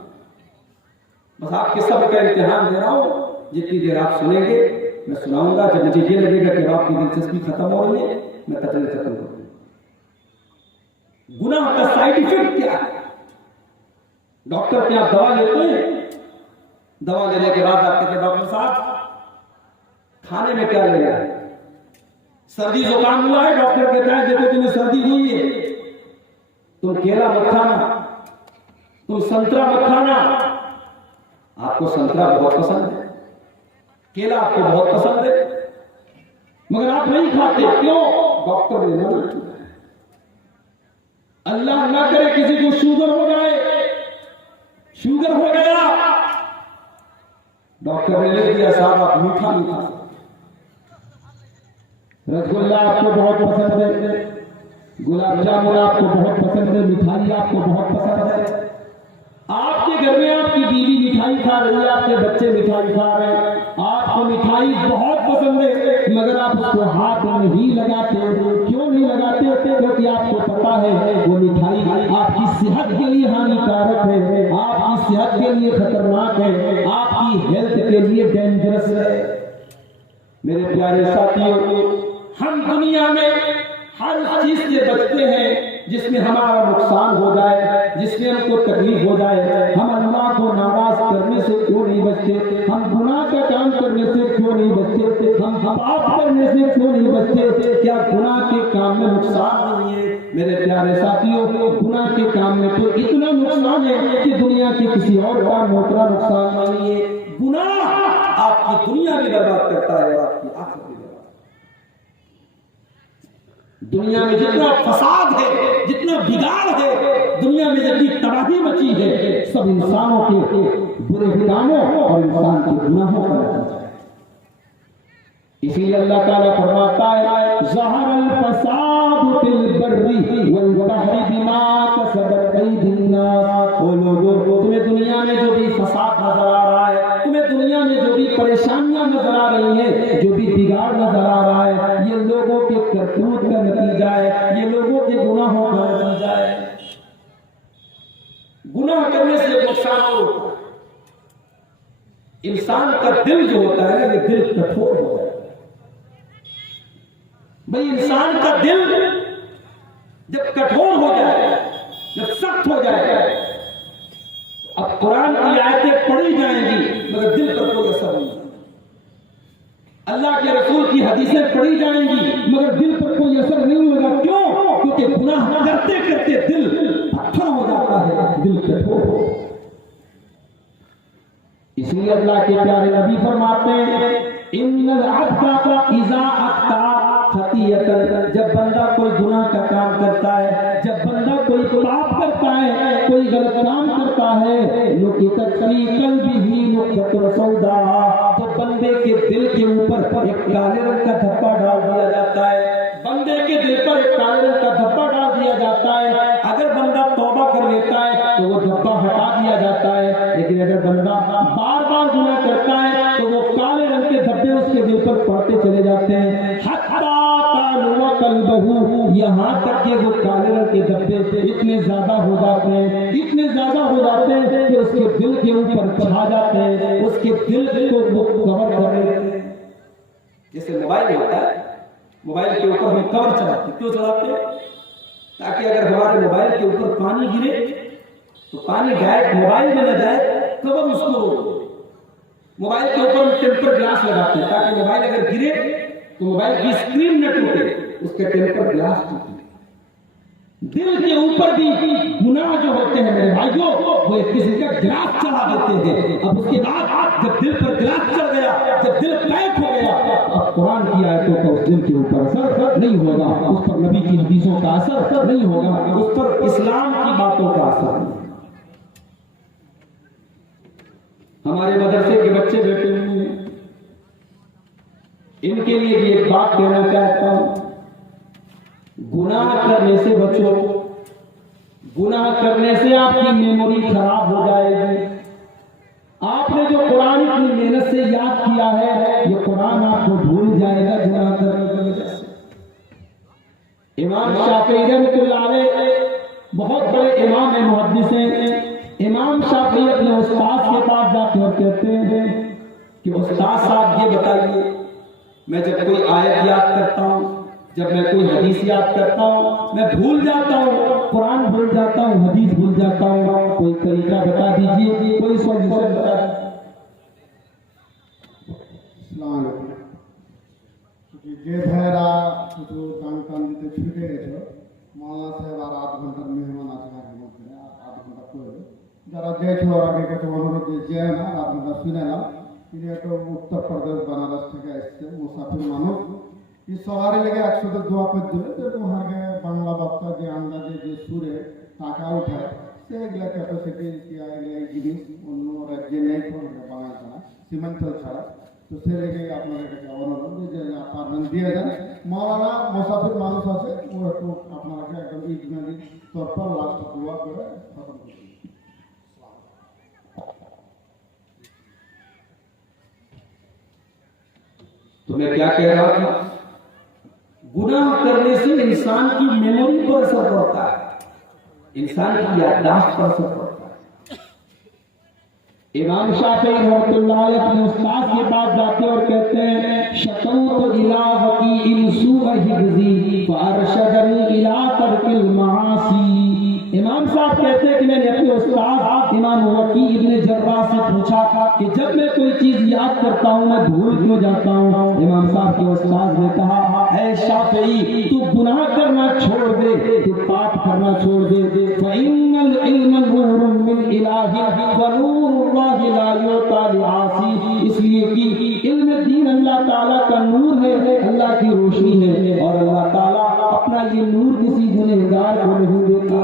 बस आपके सब का इम्तिहान दे रहा हूं, जितनी देर आप सुनेंगे मैं सुनाऊंगा। जब मुझे ये लगेगा कि आपकी दिलचस्पी खत्म हो रही है मैं तकलीफ खत्म करूं। गुनाह का साइड इफेक्ट क्या है? डॉक्टर के आप दवा लेते हैं, दवा लेने के बाद आप कहते हैं डॉक्टर साहब खाने में क्या ले रहा है? सर्दी जुकाम हुआ है, डॉक्टर कहता है देखो तुम्हें सर्दी हुई है, तुम केला मत खाना, तुम संतरा मत खाना। आपको संतरा बहुत पसंद है, केला आपको बहुत पसंद है, मगर आप नहीं खाते, क्यों? डॉक्टर ने मना किया। अल्लाह ना करे किसी को शुगर हो जाए, शुगर हो गया, डॉक्टर ने लिख दिया साहब आप मीठा नहीं खा सकते। रसगुल्ला आपको बहुत पसंद है, गुलाब जामुन आपको बहुत पसंद है, मिठाई आपको बहुत पसंद है, आपके घर में आपकी बीवी मिठाई खा रही है, आपके बच्चे मिठाई खा रहे हैं, आपको मिठाई बहुत पसंद है, मगर आप उसको हाथ नहीं लगाते। क्यों नहीं लगाते? क्योंकि आपको पता है वो मिठाई आपकी सेहत के लिए हानिकारक है, आपकी सेहत के लिए खतरनाक है, आपकी हेल्थ के लिए डेंजरस है। मेरे प्यारे साथियों, हम दुनिया में हर चीज से बचते हैं जिसमें हमारा नुकसान हो जाए, जिसमें हमको तकलीफ हो जाए। हम अल्लाह को नाराज करने से क्यों नहीं बचते? हम गुनाह का काम करने से क्यों नहीं बचते? हम पाप करने से क्यों नहीं बचते? क्या गुनाह के काम में नुकसान नहीं है? मेरे प्यारे साथियों, गुनाह के काम में तो इतना नुकसान है कि दुनिया के किसी और काम में उतना नुकसान नहीं है। गुनाह आपकी दुनिया भी बर्बाद करता है और आपकी आखिरत भी बर्बाद। दुनिया में जितना फसाद है, जितना बिगाड़ है, दुनिया में जितनी तबाही मची है, सब इंसानों के बुरे कामों और इंसान के गुनाहों का नतीजा है। इसीलिए अल्लाह ताला फरमाता है ज़हरल फसादु फिल बर्रि वल बहरि बिमा कसबत अयदीन नास। ओ लोगों, तुम्हें दुनिया में जो भी फसाद नजर आ रहा है, तुम्हें दुनिया में जो भी परेशानियां नजर आ रही हैं, जो भी बिगाड़ नजर आ रहा है, ये लोगों के करतूत का नतीजा है, ये लोगों के गुनाहों का नतीजा है। गुनाह करने से नुकसान होता है। इंसान का दिल जो होता है ये दिल कठोर हो जाता है। भाई इंसान का दिल जब कठोर हो जाए, जब सख्त हो जाए, अब कुरान की आयतें पढ़ी जाएंगी मगर दिल पर कोई असर नहीं, अल्लाह के रसूल की हदीसें पढ़ी जाएंगी मगर दिल पर कोई असर नहीं होगा। क्यों? क्योंकि गुनाह करते करते दिल पत्थर हो जाता है, दिल कठोर हो। इसलिए अल्लाह के प्यारे नबी फरमाते हैं इन्नल अब्दा इज़ा अख्ता खतियतन, जब बंदा कोई गुनाह का काम करता है, जब बंदा कोई पाप करता है, कोई गलत काम करता है, नुकितत फी क़ल्बिही नुक़ततुन सौदा, तो बंदे के दिल के ऊपर एक काले रंग का धब्बा डाल दिया जाता है। बंदे के दिल पर एक काले रंग का धब्बा डाल दिया जाता है। अगर बंदा तौबा कर लेता है तो वो धब्बा हटा दिया जाता है, लेकिन अगर बंदा बार बार गुनाह करता है तो वो काले रंग के धब्बे उसके दिल पर पड़ते चले जाते हैं। यहाँ तक कि वो काले रंग के धब्बे इतने ज्यादा हो जाते हैं, इतने ज्यादा हो जाते हैं कि उसके दिल के ऊपर छा जाते हैं, उसके दिल को वो कवर कर लेते हैं। जैसे मोबाइल होता है, मोबाइल के ऊपर हम कवर चढ़ाते, क्यों चढ़ाते हैं? ताकि अगर हमारे मोबाइल के ऊपर पानी गिरे तो पानी डायरेक्ट मोबाइल में न जाए, कवर उसको मोबाइल के ऊपर हम टेम्पर ग्लास लगाते हैं ताकि मोबाइल अगर गिरे तो मोबाइल की स्क्रीन न टूटे, उसके टेम्पर ग्लास टूटे। दिल के ऊपर भी गुनाह जो होते हैं मेरे भाइयों, वो एक किसी का ग्लास चढ़ा देते हैं। अब उसके बाद जब दिल पर ग्लास चढ़ गया, जब दिल पैक हो गया, अब कुरान की आयतों का उस दिल के ऊपर असर नहीं होगा, उस पर नबी की हदीसों का असर नहीं होगा, उस पर इस्लाम की बातों का असर नहीं। हमारे मदरसे के बच्चे बैठे हुए हैं, इनके लिए भी एक बात कहना चाहता हूं, गुनाह करने से बचो। गुनाह करने से आपकी मेमोरी खराब हो जाएगी। आपने जो कुरान की मेहनत से याद किया है, ये कुरान आपको भूल जाएगा गुनाह करने की वजह से। इमाम शाफी रहमतुल्लाह अलैह बहुत बड़े इमाम है, मुहद्दिस हैं। इमाम शाफी अपने उस्ताद के पास जाते और कहते हैं कि उस्ताद साहब ये बताइए, मैं जब कोई आयत याद करता हूँ जब मैं कोई हदीस याद करता हूँ मैं भूल जाता हूँ, कुरान भूल जाता हूँ, हदीस भूल जाता हूँ। कोई तरीका बता दीजिए, कोई सॉल्यूशन बता दीजिए। যে ভাইয়েরা শুধু গান টান দিতে ছুটে গেছে, মৌলানা সাহেব আর 8 ঘন্টার মেহমান আছে আগের মধ্যে, আর 8 ঘন্টা পরে যারা যেয়েছিল ওর আগে কাছে অনুরোধ যে না 8 ঘন্টা শুনে না। তিনি একটা উত্তরপ্রদেশ বেনারস থেকে আসছে, মুসাফির মানুষ। এই সবারই লেগে একসাথে দোয়া করে দেবে, যেরকম আগে বাংলা বক্তা যে আন্দাজে যে সুরে টাকা উঠায় সেগুলা ক্যাপাসিটি এগুলা জিনিস অন্য রাজ্যে নেই, বাংলা ছাড়া সিমেন্টাল ছাড়া। তো সে লেগে আপনাদের কাছে অনুরোধ যে পারবেন দিয়ে দেন। মৌলানা মুসাফির মানুষ আছে, ও একটু আপনাকে একদম ইজমালি তরফ লাস্ট দোয়া করে খতম করবেন। तो मैं क्या कह रहा था, गुनाह करने से इंसान की मेमोरी पर असर पड़ता है, इंसान की याददाश्त पर असर पड़ता है। इमाम शाफी रहमतुल्लाह अलैह अपने उस्ताद के पास जाते और कहते हैं शकौत इला वकील सूअ हिफ्ज़ी फअरशदनी इला तर्किल मआसी। इमाम साहब कहते हैं कि मैंने अपने उस्ताद इमाम वकी इब्न जर्राह से पूछा कि जब मैं कोई चीज याद करता हूँ मैं भूल क्यों जाता हूँ। इमाम साहब के उस्ताद ने कहा, ऐ शाफी तू गुनाह करना छोड़ दे, तू पाप करना छोड़ दे। फइन्नल इल्म नूरुम मिन इलाही व नूरुल्लाहि ला युता लिआसी। इसलिए कि इल्म दीन अल्लाह ताला का नूर है, अल्लाह की रोशनी है, और अल्लाह ताला अपना ये नूर किसी गुनहगार को नहीं देता।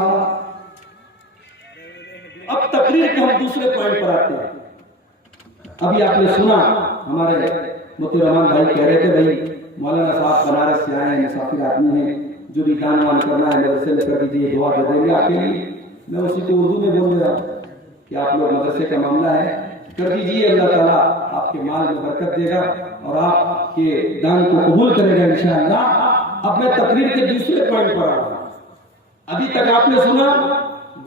अब तकरीर के हम दूसरे पॉइंट पर आते हैं। अभी आपने सुना हमारे मोती रहमान भाई कह रहे थे, भाई मौलाना साहब बनारस से आए हैं, मुसाफिर आदमी हैं, जो भी दान वान करना है मदरसे में कर दीजिए, दुआ दे देंगे आपके लिए। मैं उसी को उर्दू में बोल रहा हूँ कि आप लोग मदरसे का मामला है कर दीजिए, अल्लाह ताला आपके माल में बरकत देगा और आपके दान को कबूल करेगा इंशाअल्लाह। अब मैं तकरीर के दूसरे पॉइंट पर आ रहा हूँ। अभी तक आपने सुना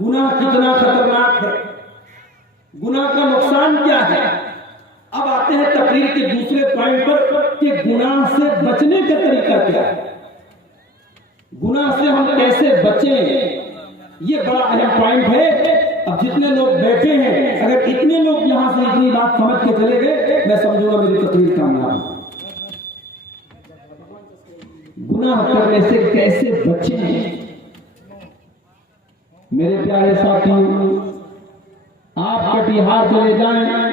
गुनाह कितना खतरनाक है, गुनाह का नुकसान क्या है। अब आते हैं तकरीर के दूसरे पॉइंट पर कि गुनाह से बचने का तरीका क्या है, गुनाह से हम कैसे बचें। ये बड़ा अहम पॉइंट है। अब जितने लोग बैठे हैं, अगर इतने लोग यहां से इतनी बात समझ के चले गए, मैं समझूंगा मेरी तकरीर कामयाब। गुनाह करने से कैसे बचें। मेरे प्यारे साथियों, आप कटिहार चले जाएं,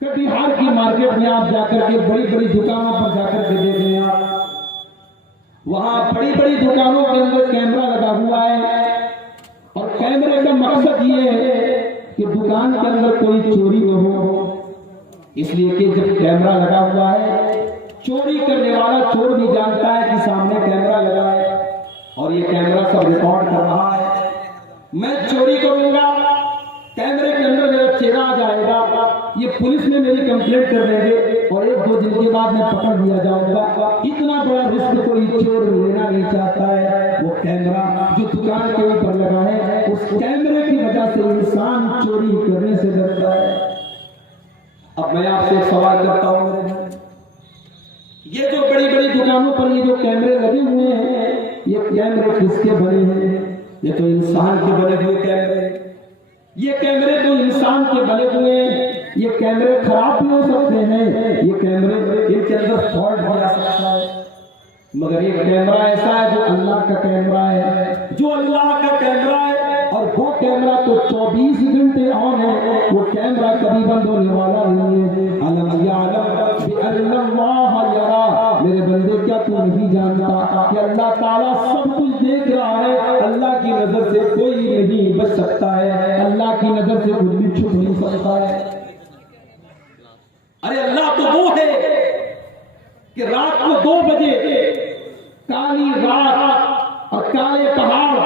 कटिहार की मार्केट में आप जाकर के बड़ी बड़ी दुकानों पर जाकर के देखें, आप वहां बड़ी बड़ी दुकानों के अंदर कैमरा लगा हुआ है, और कैमरे का मकसद ये है कि दुकान के अंदर कोई चोरी न हो। इसलिए कि जब कैमरा लगा हुआ है, चोरी करने वाला चोर भी जानता है कि सामने कैमरा लगा है और ये कैमरा सब रिकॉर्ड कर रहा है। मैं चोरी करूंगा, कैमरे के अंदर मेरा चेहरा आ जाएगा, ये पुलिस में मेरी कंप्लेंट कर देंगे और 1-2 दिन के बाद मैं पकड़ लिया जाऊंगा। इतना बड़ा रिस्क कोई चोर लेना नहीं चाहता है। वो कैमरा जो दुकान के ऊपर लगा है, उस कैमरे की वजह से इंसान चोरी करने से डरता है। अब मैं आपसे एक सवाल करता हूँ, ये जो बड़ी बड़ी दुकानों पर ये जो कैमरे लगे हुए हैं, ये कैमरे किसके बने हैं? ये तो इंसान के बने हुए कैमरे, ये कैमरे तो इंसान के बने हुए हैं। ये कैमरे खराब भी हो सकते हैं, ये कैमरे इनके अंदर फॉल्ट भी आ सकता है, मगर एक कैमरा ऐसा है जो अल्लाह का कैमरा है, जो अल्लाह का कैमरा है। और वो कैमरा तो 24 घंटे ऑन है, वो कैमरा कभी बंद होने वाला नहीं है। अलम यअलम बिअन्नल्लाह यरा, मेरे बंदे क्या तू नहीं जानता कि अल्लाह ताला सब कुछ देख रहा है। अल्लाह की नजर से कोई नहीं बच सकता है, अल्लाह की नजर से कुछ भी छुप नहीं सकता है। अरे अल्लाह तो वो है कि रात को 2 बजे काली रात और काले पहाड़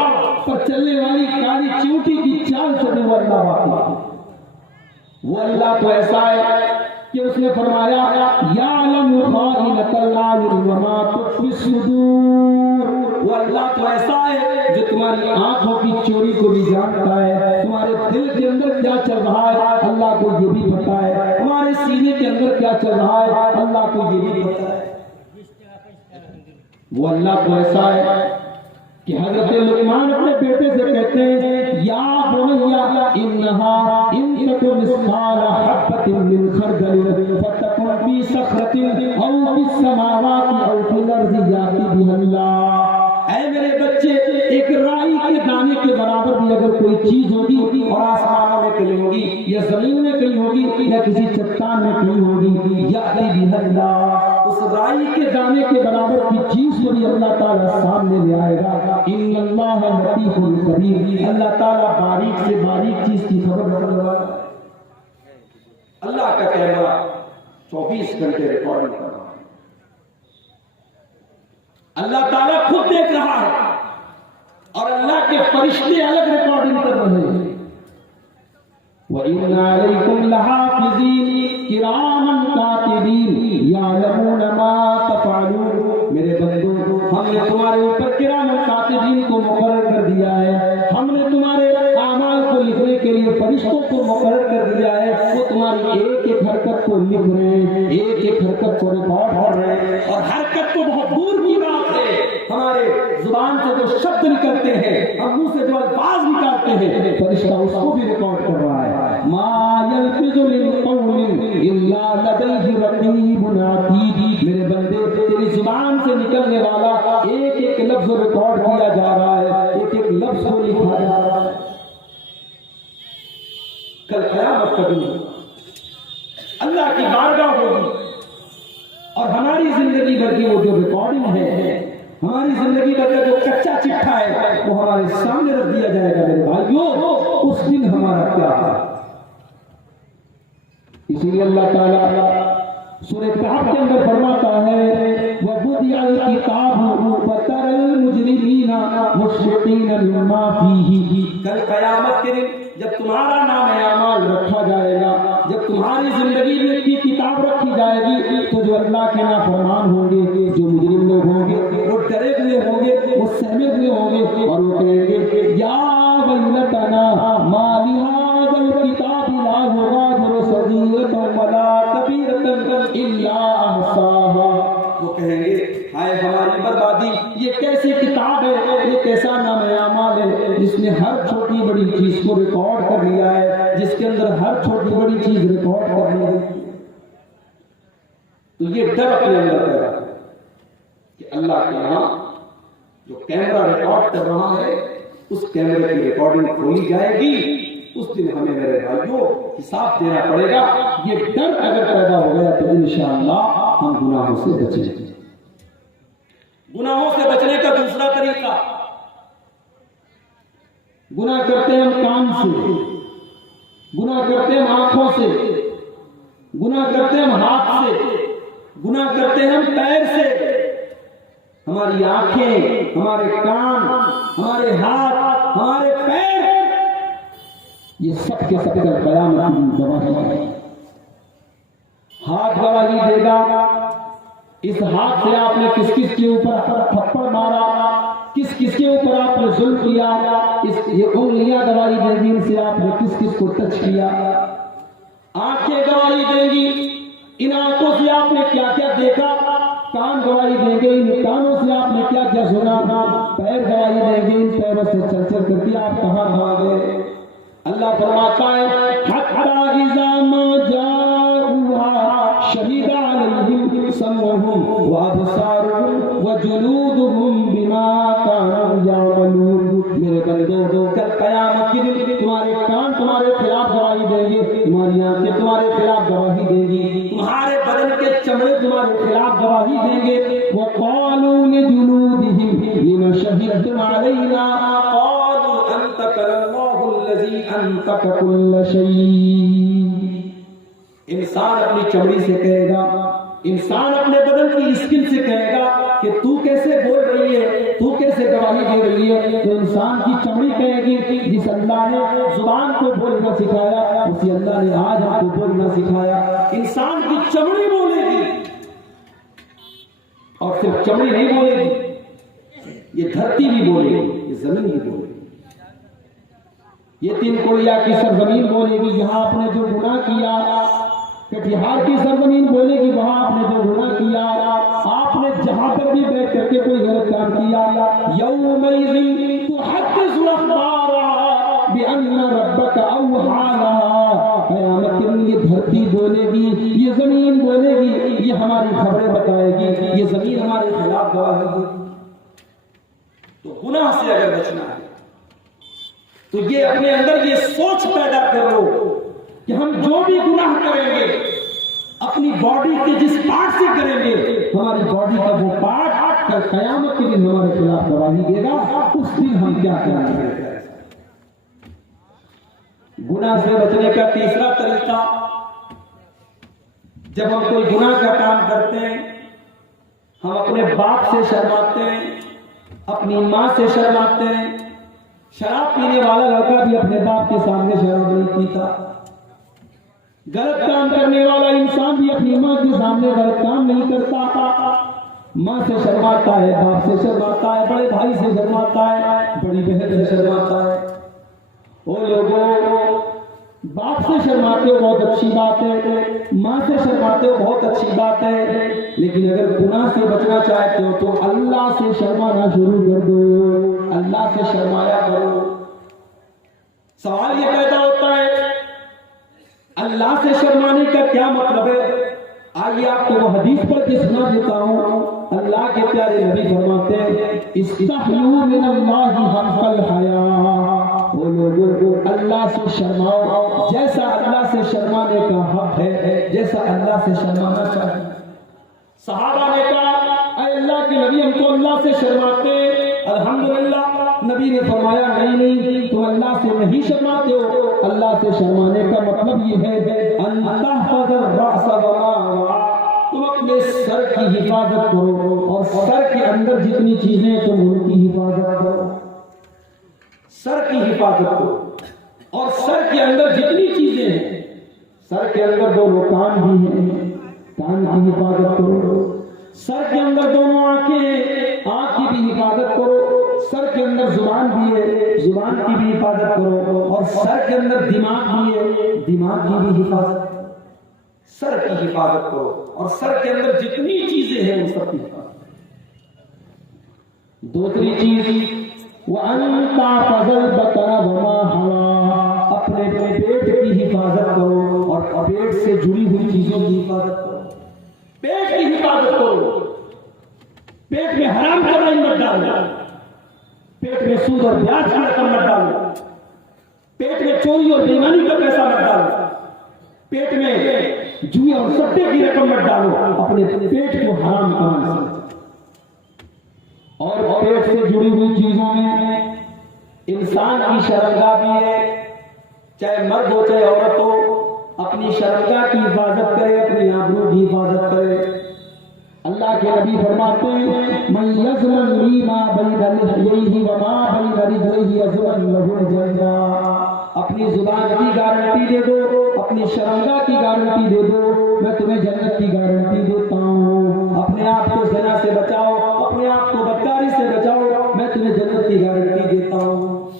पर चलने वाली काली चींटी की चाल से भी वो अल्लाह वाकिफ है। वो अल्लाह तो ऐसा है कि उसने फरमाया यालमु खाइनतल आयुन व मा तुख्फी सुदूर। वो अल्लाह तो ऐसा है जो तुम्हारी आंखों की चोरी को भी जानता है, तुम्हारे दिल के अंदर क्या चल रहा है अल्लाह को ये भी पता है, तुम्हारे सीने के अंदर क्या चल रहा है अल्लाह को ये भी पता है। वो अल्लाह को ऐसा है कि हजरत लुकमान अपने बेटे से कहते हैं, या बुनैया इन्नहा इन तकुन मिस्काल हब्बतिन मिन खरदलिन फतकुन फी सखरतिन औ फिस समावाति औ फिल अर्ज़ि याति बिहल्लाह। ऐ मेरे बच्चे, एक राई के दाने के बराबर भी अगर कोई चीज होगी और आसमानों में कहीं होगी या जमीन में कहीं होगी या किसी चट्टान में कहीं होगी, याति बिहल्लाह, उस राई के दाने के बराबर की चीज को भी अल्लाह ताला सामने ले आएगा। इन्नल्लाह लतीफुल खबीर, अल्लाह ताला बारीक से बारीक चीज की खबर रखने वाला है। अल्लाह का कैमरा 24 घंटे रिकॉर्डिंग कर रहा है, अल्लाह ताला खुद देख रहा है और अल्लाह के फरिश्ते अलग रिकॉर्डिंग कर रहे हैं। व इन्ना अलैकुम लहाफिज़ीन किरामन कातिबीन यालमून मा तफअलून। मेरे बंदो, हमने तुम्हारे ऊपर किरामन कातिबीन को मुकर्रर कर दिया है, हमने तुम्हारे आमाल को लिखने के लिए फरिश्तों को मुकर्रर कर दिया है। वो तुम्हारी एक एक हरकत को लिख रहे हैं, एक एक हरकत को रिकॉर्ड कर रहे हैं। और हरकत तो बहुत दूर की बात है, हमारे जुबान से जो शब्द निकलते हैं, हम मुंह से जो अल्फाज निकालते हैं, फरिश्ता उसको भी रिकॉर्ड कर रहा है। मा यल्फिज़ु मिन क़ौलिन इल्ला लदैहि रक़ीबुन अतीद। मेरे बंदे, तेरी जुबान से निकलने वाला एक एक लफ्ज रिकॉर्ड किया जा रहा है, एक एक लफ्ज को लिखा जा रहा है। कल क़यामत का दिन अल्लाह की बारगाह होगी और हमारी जिंदगी भर की वो जो रिकॉर्डिंग है, हमारी जिंदगी भर का जो कच्चा चिट्ठा है, वो हमारे सामने रख दिया जाएगा। मेरे भाइयों, उस दिन हमारा क्या है? इसीलिए अल्लाह ताला सूरह कहफ के अंदर फरमाता है, वबुदिअल किताबु फतरल मुजरिमीना मुश्फिकीना मिम्मा फीही। कल क़यामत के दिन जब तुम्हारा नाम आमाल रखा जाएगा, जब तुम्हारी जिंदगी में की किताब रखी जाएगी, तो जो अल्लाह के नाफरमान होंगे, जो मुजरिम लोग होंगे, वो डरे हुए होंगे, वो सहमे हुए होंगे और वो कहेंगे, या वैलतना मा लिहाज़ल किताबि ला युग़ादिरु सग़ीरतन वला कबीरतन इल्ला अहसाहा। वो कहेंगे, हाय हमारी बर्बादी, ये कैसी किताब है, ये कैसा नाम आमाल है जिसने हर छोटी बड़ी चीज को रिकॉर्ड कर लिया है, जिसके अंदर हर छोटी बड़ी चीज रिकॉर्ड कर ली है। तो ये डर अपने अंदर पैदा है कि अल्लाह के यहाँ जो कैमरा रिकॉर्ड कर रहा है, उस कैमरे की रिकॉर्डिंग खोली जाएगी। उस दिन हमें मेरे भाइयों हिसाब देना पड़ेगा। ये डर अगर पैदा हो गया तो इंशाअल्लाह हम गुनाहों से बचेंगे। गुनाहों से बचने का दूसरा तरीका, गुनाह करते हैं हम कान से, गुनाह करते हैं हम आंखों से, गुनाह करते हैं हम हाथ से, गुनाह करते हैं हम पैर से। हमारी आंखें, हमारे कान, हमारे हाथ, हमारे पैर, ये सब के सब कल क़यामत की गवाही है। हाथ गवाही देगा, इस हाथ से आपने किस किस के ऊपर थप्पड़ मारा, किस किस के ऊपर आपने जुल्म किया, ये उंगलियां गवाही देंगी, इनसे आपने किस किस को टच किया। आंखें गवाही देंगी, इन आंखों से आपने क्या क्या देखा। कान गवाही देंगे, इन कानों से आपने क्या क्या सुना। पैर गवाही देंगे, इन पैरों से चल चल करके आप कहाँ भागे। अल्लाह फरमाता है, हत्ता इज़ा मा जाऊहा शहीदा अलैहिम समउहुम व अबसारुहुम व जुलूदुहुम बिमा कानू यामलून। मेरे बंदो, कल क़यामत के दिन तुम्हारे कान तुम्हारे खिलाफ गवाही देंगे, तुम्हारी आंखें तुम्हारे खिलाफ गवाही देंगी, तुम्हारे बदन के चमड़े तुम्हारे खिलाफ गवाही देंगे। वो क़ालू लिजुलूदिहिम लिमा शहीदतुम अलैना क़ालू अंतक़ल्लाहु अल्लज़ी अंतक़ कुल्ल शै। इंसान अपनी चमड़ी से कहेगा, इंसान अपने बदन की स्किन से कहेगा कि तू कैसे बोल रही है, तू कैसे गवाही दे रही है। तो इंसान की चमड़ी कहेगी, जिस अल्लाह ने जुबान को बोलना सिखाया, उसी अल्लाह ने आज हमको बोलना सिखाया। इंसान की चमड़ी बोलेगी, और सिर्फ चमड़ी नहीं बोलेगी, ये धरती भी बोलेगी, ये जमीन भी बोलेगी, ये तीन कोड़िया की सरजमीन बोलेगी, यहाँ आपने जो गुनाह किया। कटिहार की सरजमीन बोलेगी, वहां आपने जो गुनाह किया। आपने जहां पर भी बैठ कर करके कोई गलत काम किया, यौमइज़िन तुहद्दिसु अख़बारहा बिअन्ना रब्बका अवहा लहा, क़यामत के दिन ये धरती बोलेगी, ये जमीन बोलेगी, ये हमारी खबरें बताएगी, ये जमीन हमारे खिलाफ गवाही देगी। तो गुनाह से अगर बचना है तो ये अपने अंदर ये सोच पैदा कर लो कि हम जो भी गुनाह करेंगे अपनी बॉडी के जिस पार्ट से करेंगे, हमारी बॉडी का वो पार्ट कल कयामत के दिन हमारे खिलाफ गवाही देगा। उस दिन हम क्या करेंगे? गुनाह से बचने का तीसरा तरीका, जब हम कोई गुनाह का काम करते हैं, हम अपने बाप से शर्माते हैं, अपनी माँ से शर्माते हैं। शराब पीने वाला लड़का भी अपने बाप के सामने शराब नहीं पीता। गलत काम करने वाला इंसान भी अपनी माँ के सामने गलत काम नहीं करता। माँ से शर्माता है, बाप से शर्माता है, बड़े भाई से शर्माता है, बड़ी बहन से शर्माता है। ओ लोगों, बाप से शर्माते हो बहुत अच्छी बात है, माँ से शर्माते हो बहुत अच्छी बात है, लेकिन अगर गुनाह से बचना चाहते हो तो अल्लाह से शर्माना शुरू कर दो, अल्लाह से शर्माया करो। सवाल ये पैदा होता है, अल्लाह से शर्माने का क्या मतलब है? आइए आपको वो हदीस पढ़ के सुना देता हूँ। अल्लाह के प्यारे नबी फरमाते हैं, इस्तहयू मिनल्लाहि हक़्क़ल हया, वो लोगों अल्लाह से शर्माओ जैसा अल्लाह से शर्माने का हक है, जैसा अल्लाह से शर्माना चाहिए। सहाबा ने कहा, अल्लाह के नबी हम तो अल्लाह से शर्माते हैं। अल्हम्दुलिल्लाह, नबी ने फरमाया नहीं, तुम अल्लाह से नहीं शर्माते हो। अल्लाह से शर्माने का मतलब ये है तुम अपने सर की हिफाजत करो, और सर के अंदर जितनी चीजें तुम उनकी हिफाजत करो। सर की हिफाजत करो, और सर के अंदर जितनी चीजें हैं, सर के अंदर दोनों कान भी हैं, कान की हिफाजत करो। सर के अंदर दोनों आंखें, आंख की भी हिफाजत करो। सर के अंदर जुबान भी है, जुबान की भी हिफाजत करो। और सर के अंदर दिमाग भी है, दिमाग की भी हिफाजत करो। सर की हिफाजत करो, और सर के अंदर जितनी चीजें हैं उन सब की हिफाजत। दूसरी चीज, वो अंता फजल बता वमा हवा, अपने पेट की हिफाजत करो, और पेट से जुड़ी हुई चीजों की हिफाजत करो। पेट की हिफाजत करो, पेट में हराम कमाई मत डालो, पेट में सूद और ब्याज की रकम मत डालो, पेट में चोरी और बेईमानी का पैसा मत डालो, पेट में जुए और सट्टे की रकम मत डालो। अपने पेट को हराम कमाई से, और पेट से जुड़ी हुई चीजों में इंसान की शर्मगाह भी है, चाहे मर्द हो चाहे औरत हो। अपनी शर्मगाह की हिफाजत करे, अपनी आबरू की हिफाजत करे। अल्लाह के नबी फरमाते हैं, मन यज़मन लीमा बैना लिहयैहि व मा बैना रिजलैहि यज़मन लहु जन्नह। अपनी जुबान की गारंटी दे दो, अपनी शर्मगाह की गारंटी दे दो, मैं तुम्हें जन्नत की गारंटी देता हूँ। अपने आप को ज़िना से बचाओ, अपने आप को बदकारी से बचाओ, मैं तुम्हें जन्नत की गारंटी देता हूँ।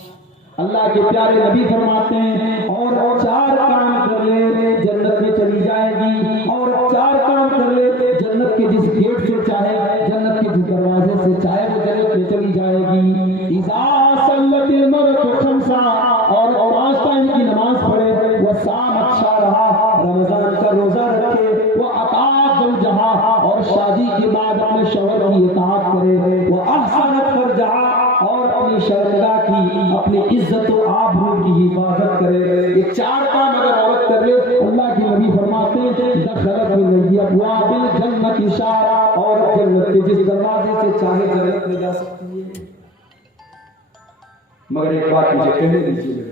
अल्लाह के प्यारे नबी फरमाते हैं, और 4 काम कर ले जन्नत में चली जाएगी, और 4 काम कर ले जन्नत के जिस गेट से चाहे, जन्नत के जिस दरवाजे से चाहे वो जन्नत में चली जाएगी। इज़ा सल्लतिल मरअतु खम्सा, और 5 टाइम की नमाज पढ़े, वो सामत शारहा, रमजान का रोजा रखे, वो अतात ज़ौजहा, और शादी के बाद अपने शौहर की इताअत करे, वो अहसनत फरजहा, और अपनी शर्मगाह की, अपनी इज्जत और आबरू की हिफाजत करे। ये 4 काम अगर औरत कर ले, अल्लाह के नबी फरमाते हैं, दखलत मिन अबवाबिल जन्नत इशारा, और जन्नत के जिस दरवाजे से चाहे जन्नत में जा सकती है। मगर एक बात मुझे कहने दीजिए,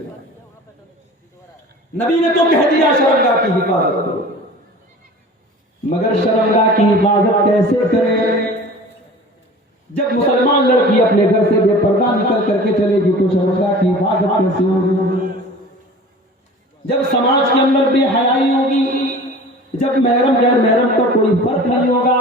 नबी ने तो कह दिया शर्मगाह की हिफाजत करो, मगर शर्मगाह की हिफाजत कैसे करें? जब मुसलमान लड़की अपने घर से बेपर्दा निकल करके चलेगी तो शर्मगाह की हिफाजत कैसे होगी? जब समाज के अंदर बेहयाई होगी, जब महरम गैर महरम का कोई फर्क नहीं होगा,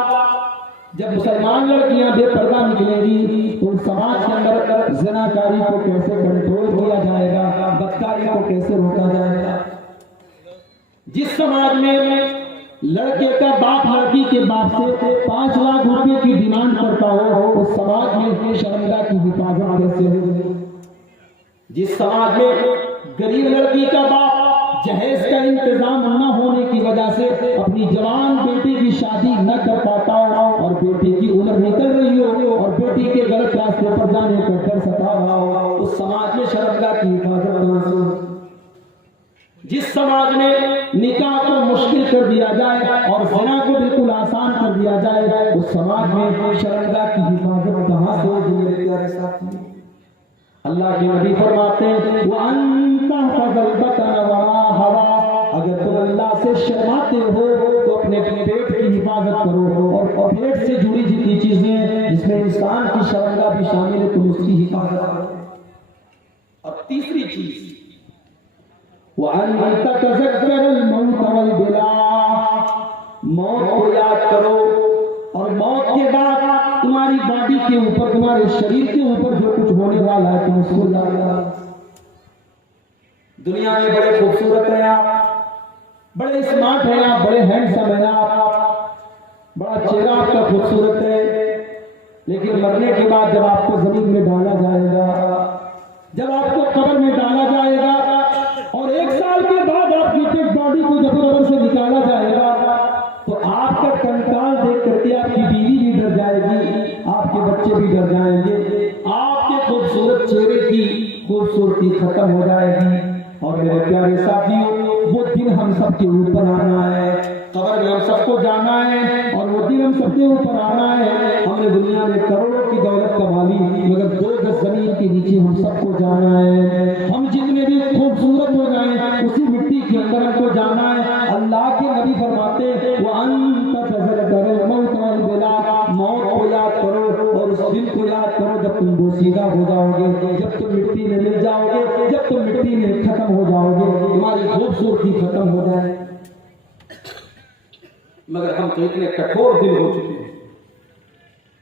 जब मुसलमान लड़कियां बेपर्दा निकलेंगी तो समाज के अंदर ज़िनाकारी को कैसे कंट्रोल किया जाएगा, बदकारी को कैसे रोका जाएगा? जिस समाज में लड़के का बाप लड़की के बाप से 5 लाख रुपए की डिमांड करता हो, उस समाज में शर्मिंदा की हिफाजत कैसे होगी? जिस समाज में गरीब लड़की का बाप जहेज का इंतजाम न होने की वजह से अपनी जवान बेटी की शादी न कर पाता हो और बेटी की उम्र निकल रही हो और बेटी के गलत रास्ते पर जाने का डर सता रहा हो, उस समाज में शर्मिंदा की हिफाजत कहां से होगी? जिस समाज में निकाह को मुश्किल कर दिया जाए और ज़िना को बिल्कुल आसान कर दिया जाए, उस समाज में शर्मिंदा की हिफाजत कहां से होगी? मेरे प्यारे साथी, अल्लाह के नबी फरमाते हैं वो अंता फजल बतन वमा हवा, अगर तुम अल्लाह से शर्माते हो तो अपने पेट की हिफाजत करो और पेट से जुड़ी जितनी चीजें जिसमें इंसान की शर्मिंदा भी शामिल है तुम उसकी हिफाजत करो। और तीसरी चीज वो अंता तज़क्कर मौत वल बिला, मौत को याद करो और मौत के बाद तुम्हारी बॉडी के ऊपर, तुम्हारे शरीर के ऊपर जो कुछ होने वाला है तुम उसको याद करो। दुनिया में बड़े खूबसूरत हैं आप, बड़े स्मार्ट हैं आप, बड़े हैंडसम हैं आप, बड़ा चेहरा आपका खूबसूरत है, लेकिन मरने के बाद जब आपको जमीन में डाला जाएगा, जब आपको कब्र में डाला जाएगा और 1 साल के बाद आपकी डेड बॉडी को जब कब्र से निकाला जाएगा तो आपका कंकाल देख करके आपकी बीवी भी डर जाएगी, आपके बच्चे भी डर जाएंगे, आपके खूबसूरत चेहरे की खूबसूरती खत्म हो जाएगी। और मेरे प्यारे साथियों, वो दिन हम सबके ऊपर आना है, कब्र में हम सबको जाना है और वो दिन हम सबके ऊपर आना है। हमने दुनिया में करोड़ों की दौलत कमा ली, मगर 2 गज जमीन के नीचे हम सबको जाना है। हम जितने भी खूबसूरत हो जाए उसी मिट्टी के अंदर हमको जाना है। अल्लाह के नबी फरमाते वो अंत तज़क्कर मौत वल बिला, मौत को याद करो और उस दिन को याद करो जब तुम बोसीदा हो जाओगे, जब तुम मिट्टी में मिल जाओगे, जब तुम मिट्टी में खत्म हो जाओगे, तुम्हारी खूबसूरती खत्म हो जाए। मगर हम तो इतने कठोर दिल हो चुके हैं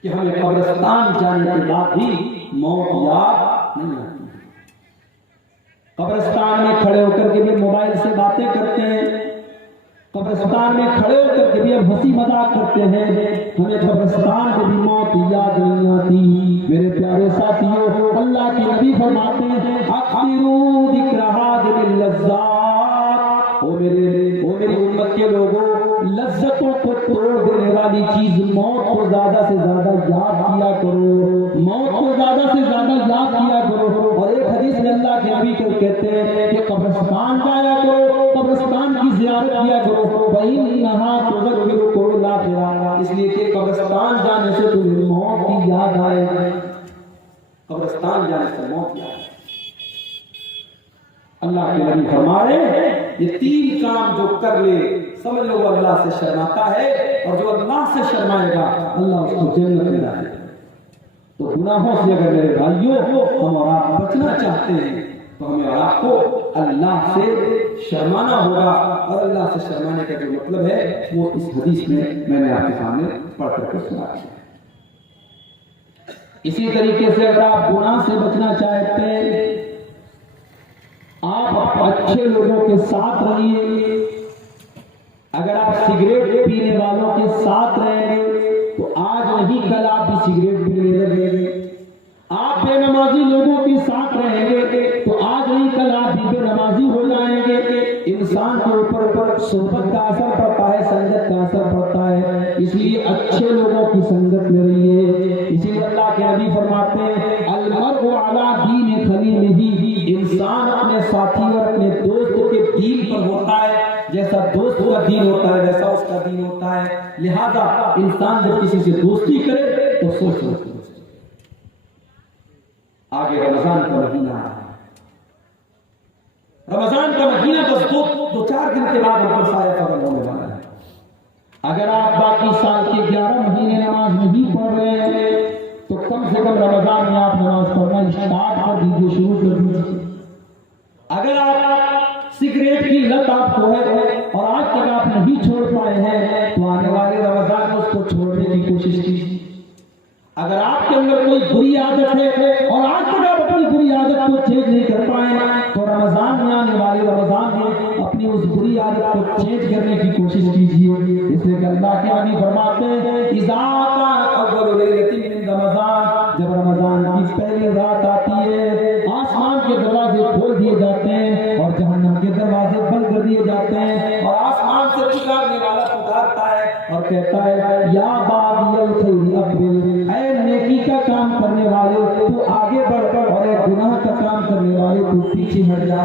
कि हमें कब्रिस्तान जाने के बाद भी मौत याद नहीं आती। कब्रिस्तान में खड़े होकर के भी मोबाइल से बातें करते हैं, कब्रिस्तान में खड़े होकर के भी हम हंसी मजाक करते हैं, हमें कब्रिस्तान में भी मौत याद नहीं आती। मेरे प्यारे साथियों, अल्लाह के नबी फरमाते हैं अक्सिरू ज़िक्र लज़्ज़ात, ओ मेरी उम्मत के लोगों, लज्जतों को तोड़ देने वाली चीज मौत को ज्यादा से ज्यादा याद किया करो, मौत को ज्यादा से ज्यादा याद किया करो। और एक हदीस में अल्लाह के नबी को कहते हैं कि कब्रिस्तान जाया करो, कब्रिस्तान की ज़ियारत किया करो, वही नहा तुज़क्किरुकुम आखिरा, इसलिए कि कब्रिस्तान जाने से तुम्हें मौत की याद आएगी, कब्रिस्तान जाने से मौत याद। अल्लाह के नबी फरमाए ये 3 काम जो कर ले समझ लो वो अल्लाह से शर्माता है, और जो अल्लाह से शर्माएगा अल्लाह उसको जन्नत में डालेगा। तो गुनाहों से अगर मेरे भाइयों हम और आप बचना चाहते हैं तो हमें और आपको अल्लाह से शर्माना होगा। और अल्लाह से शर्माने का जो मतलब है वो इस हदीस में मैंने आपके सामने पढ़ करके सुना दिया। इसी तरीके से अगर आप गुनाह से बचना चाहते हैं, आप अच्छे लोगों के साथ रहिए। अगर आप सिगरेट पीने वालों के साथ रहेंगे तो आज नहीं कल आप भी सिगरेट पीने लगेंगे। आप बेनमाजी लोगों के साथ रहेंगे तो आज नहीं कल आप भी बेनमाजी हो जाएंगे। इंसान के ऊपर सोहबत का असर पड़ता है, संगत का असर पड़ता है, इसलिए अच्छे लोगों की संगत में रहिए। इसीलिए अल्लाह के नबी फरमाते हैं अलमर्उ अला दीन खलीलिही, इंसान अपने साथी और अपने दोस्त के दीन पर होता है, जैसा दोस्त का दीन होता है वैसा उसका दीन होता है। लिहाजा इंसान जब किसी से दोस्ती करे तो सोच लो। आगे रमजान का महीना है, रमजान का महीना बस 2-4 दिन के बाद हम पर साया फर्क होने वाला है। अगर आप बाकी साल के 11 महीने नमाज नहीं पढ़ रहे हैं तो कम से कम रमजान में आप नमाज पढ़ना स्टार्ट कर दीजिए, शुरू कर दीजिए। अगर आप सिगरेट की लत आपको है और आज तक आप नहीं छोड़ पाए हैं तो आने वाले रमजान में उसको छोड़ने की कोशिश कीजिए। अगर आपके अंदर कोई बुरी आदत है और आज तक आप अपनी बुरी आदत को चेंज नहीं कर पाए तो रमजान में, आने वाले रमजान में अपनी उस बुरी आदत को चेंज करने की कोशिश कीजिए। अल्लाह के आगे फरमाते हैं इज़ा कानत अव्वलु लैलतिन मिन रमज़ान, जब रमजान की पहली रात आती है आसमान के दरवाजे खोल दिए जाते हैं और जहन्नम के दरवाजे बंद कर दिए जाते हैं और आसमान से पुकारने वाला पुकारता है और कहता है या बागियल खैर अक़बिल, ऐ नेकी का काम करने वाले तू आगे बढ़ और ऐ गुनाह का काम करने वाले तू पीछे हट जा।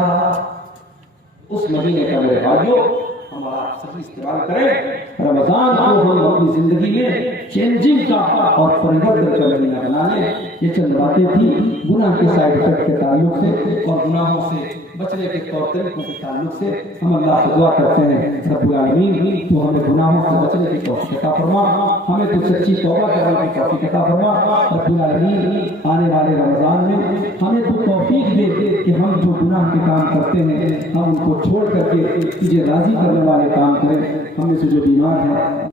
उस महीने का मेरे भाइयों हम आप सभी इस्तेमाल करें। रमजान को हम अपनी जिंदगी में चेंजिंग का और परिवर्तन का महीना बना लें। ये चंद बातें थी गुनाह के साइड इफेक्ट के ताल्लुक से और गुनाहों से बचने के तौर तरीकों के ताल्लुक से हम अल्लाह से दुआ करते हैं रब्बुल आलमीन तो हमें गुनाहों से बचने की तौफीक अता फरमा, हमें तो सच्ची तौबा करने की तौफीक अता फरमा। रब्बुल आलमीन आने वाले रमजान में हमें तो तौफीक दे कि हम जो गुनाह के काम करते हैं हम उनको छोड़ करके तुझे राजी करने वाले काम करें। हम में से जो बीमार हैं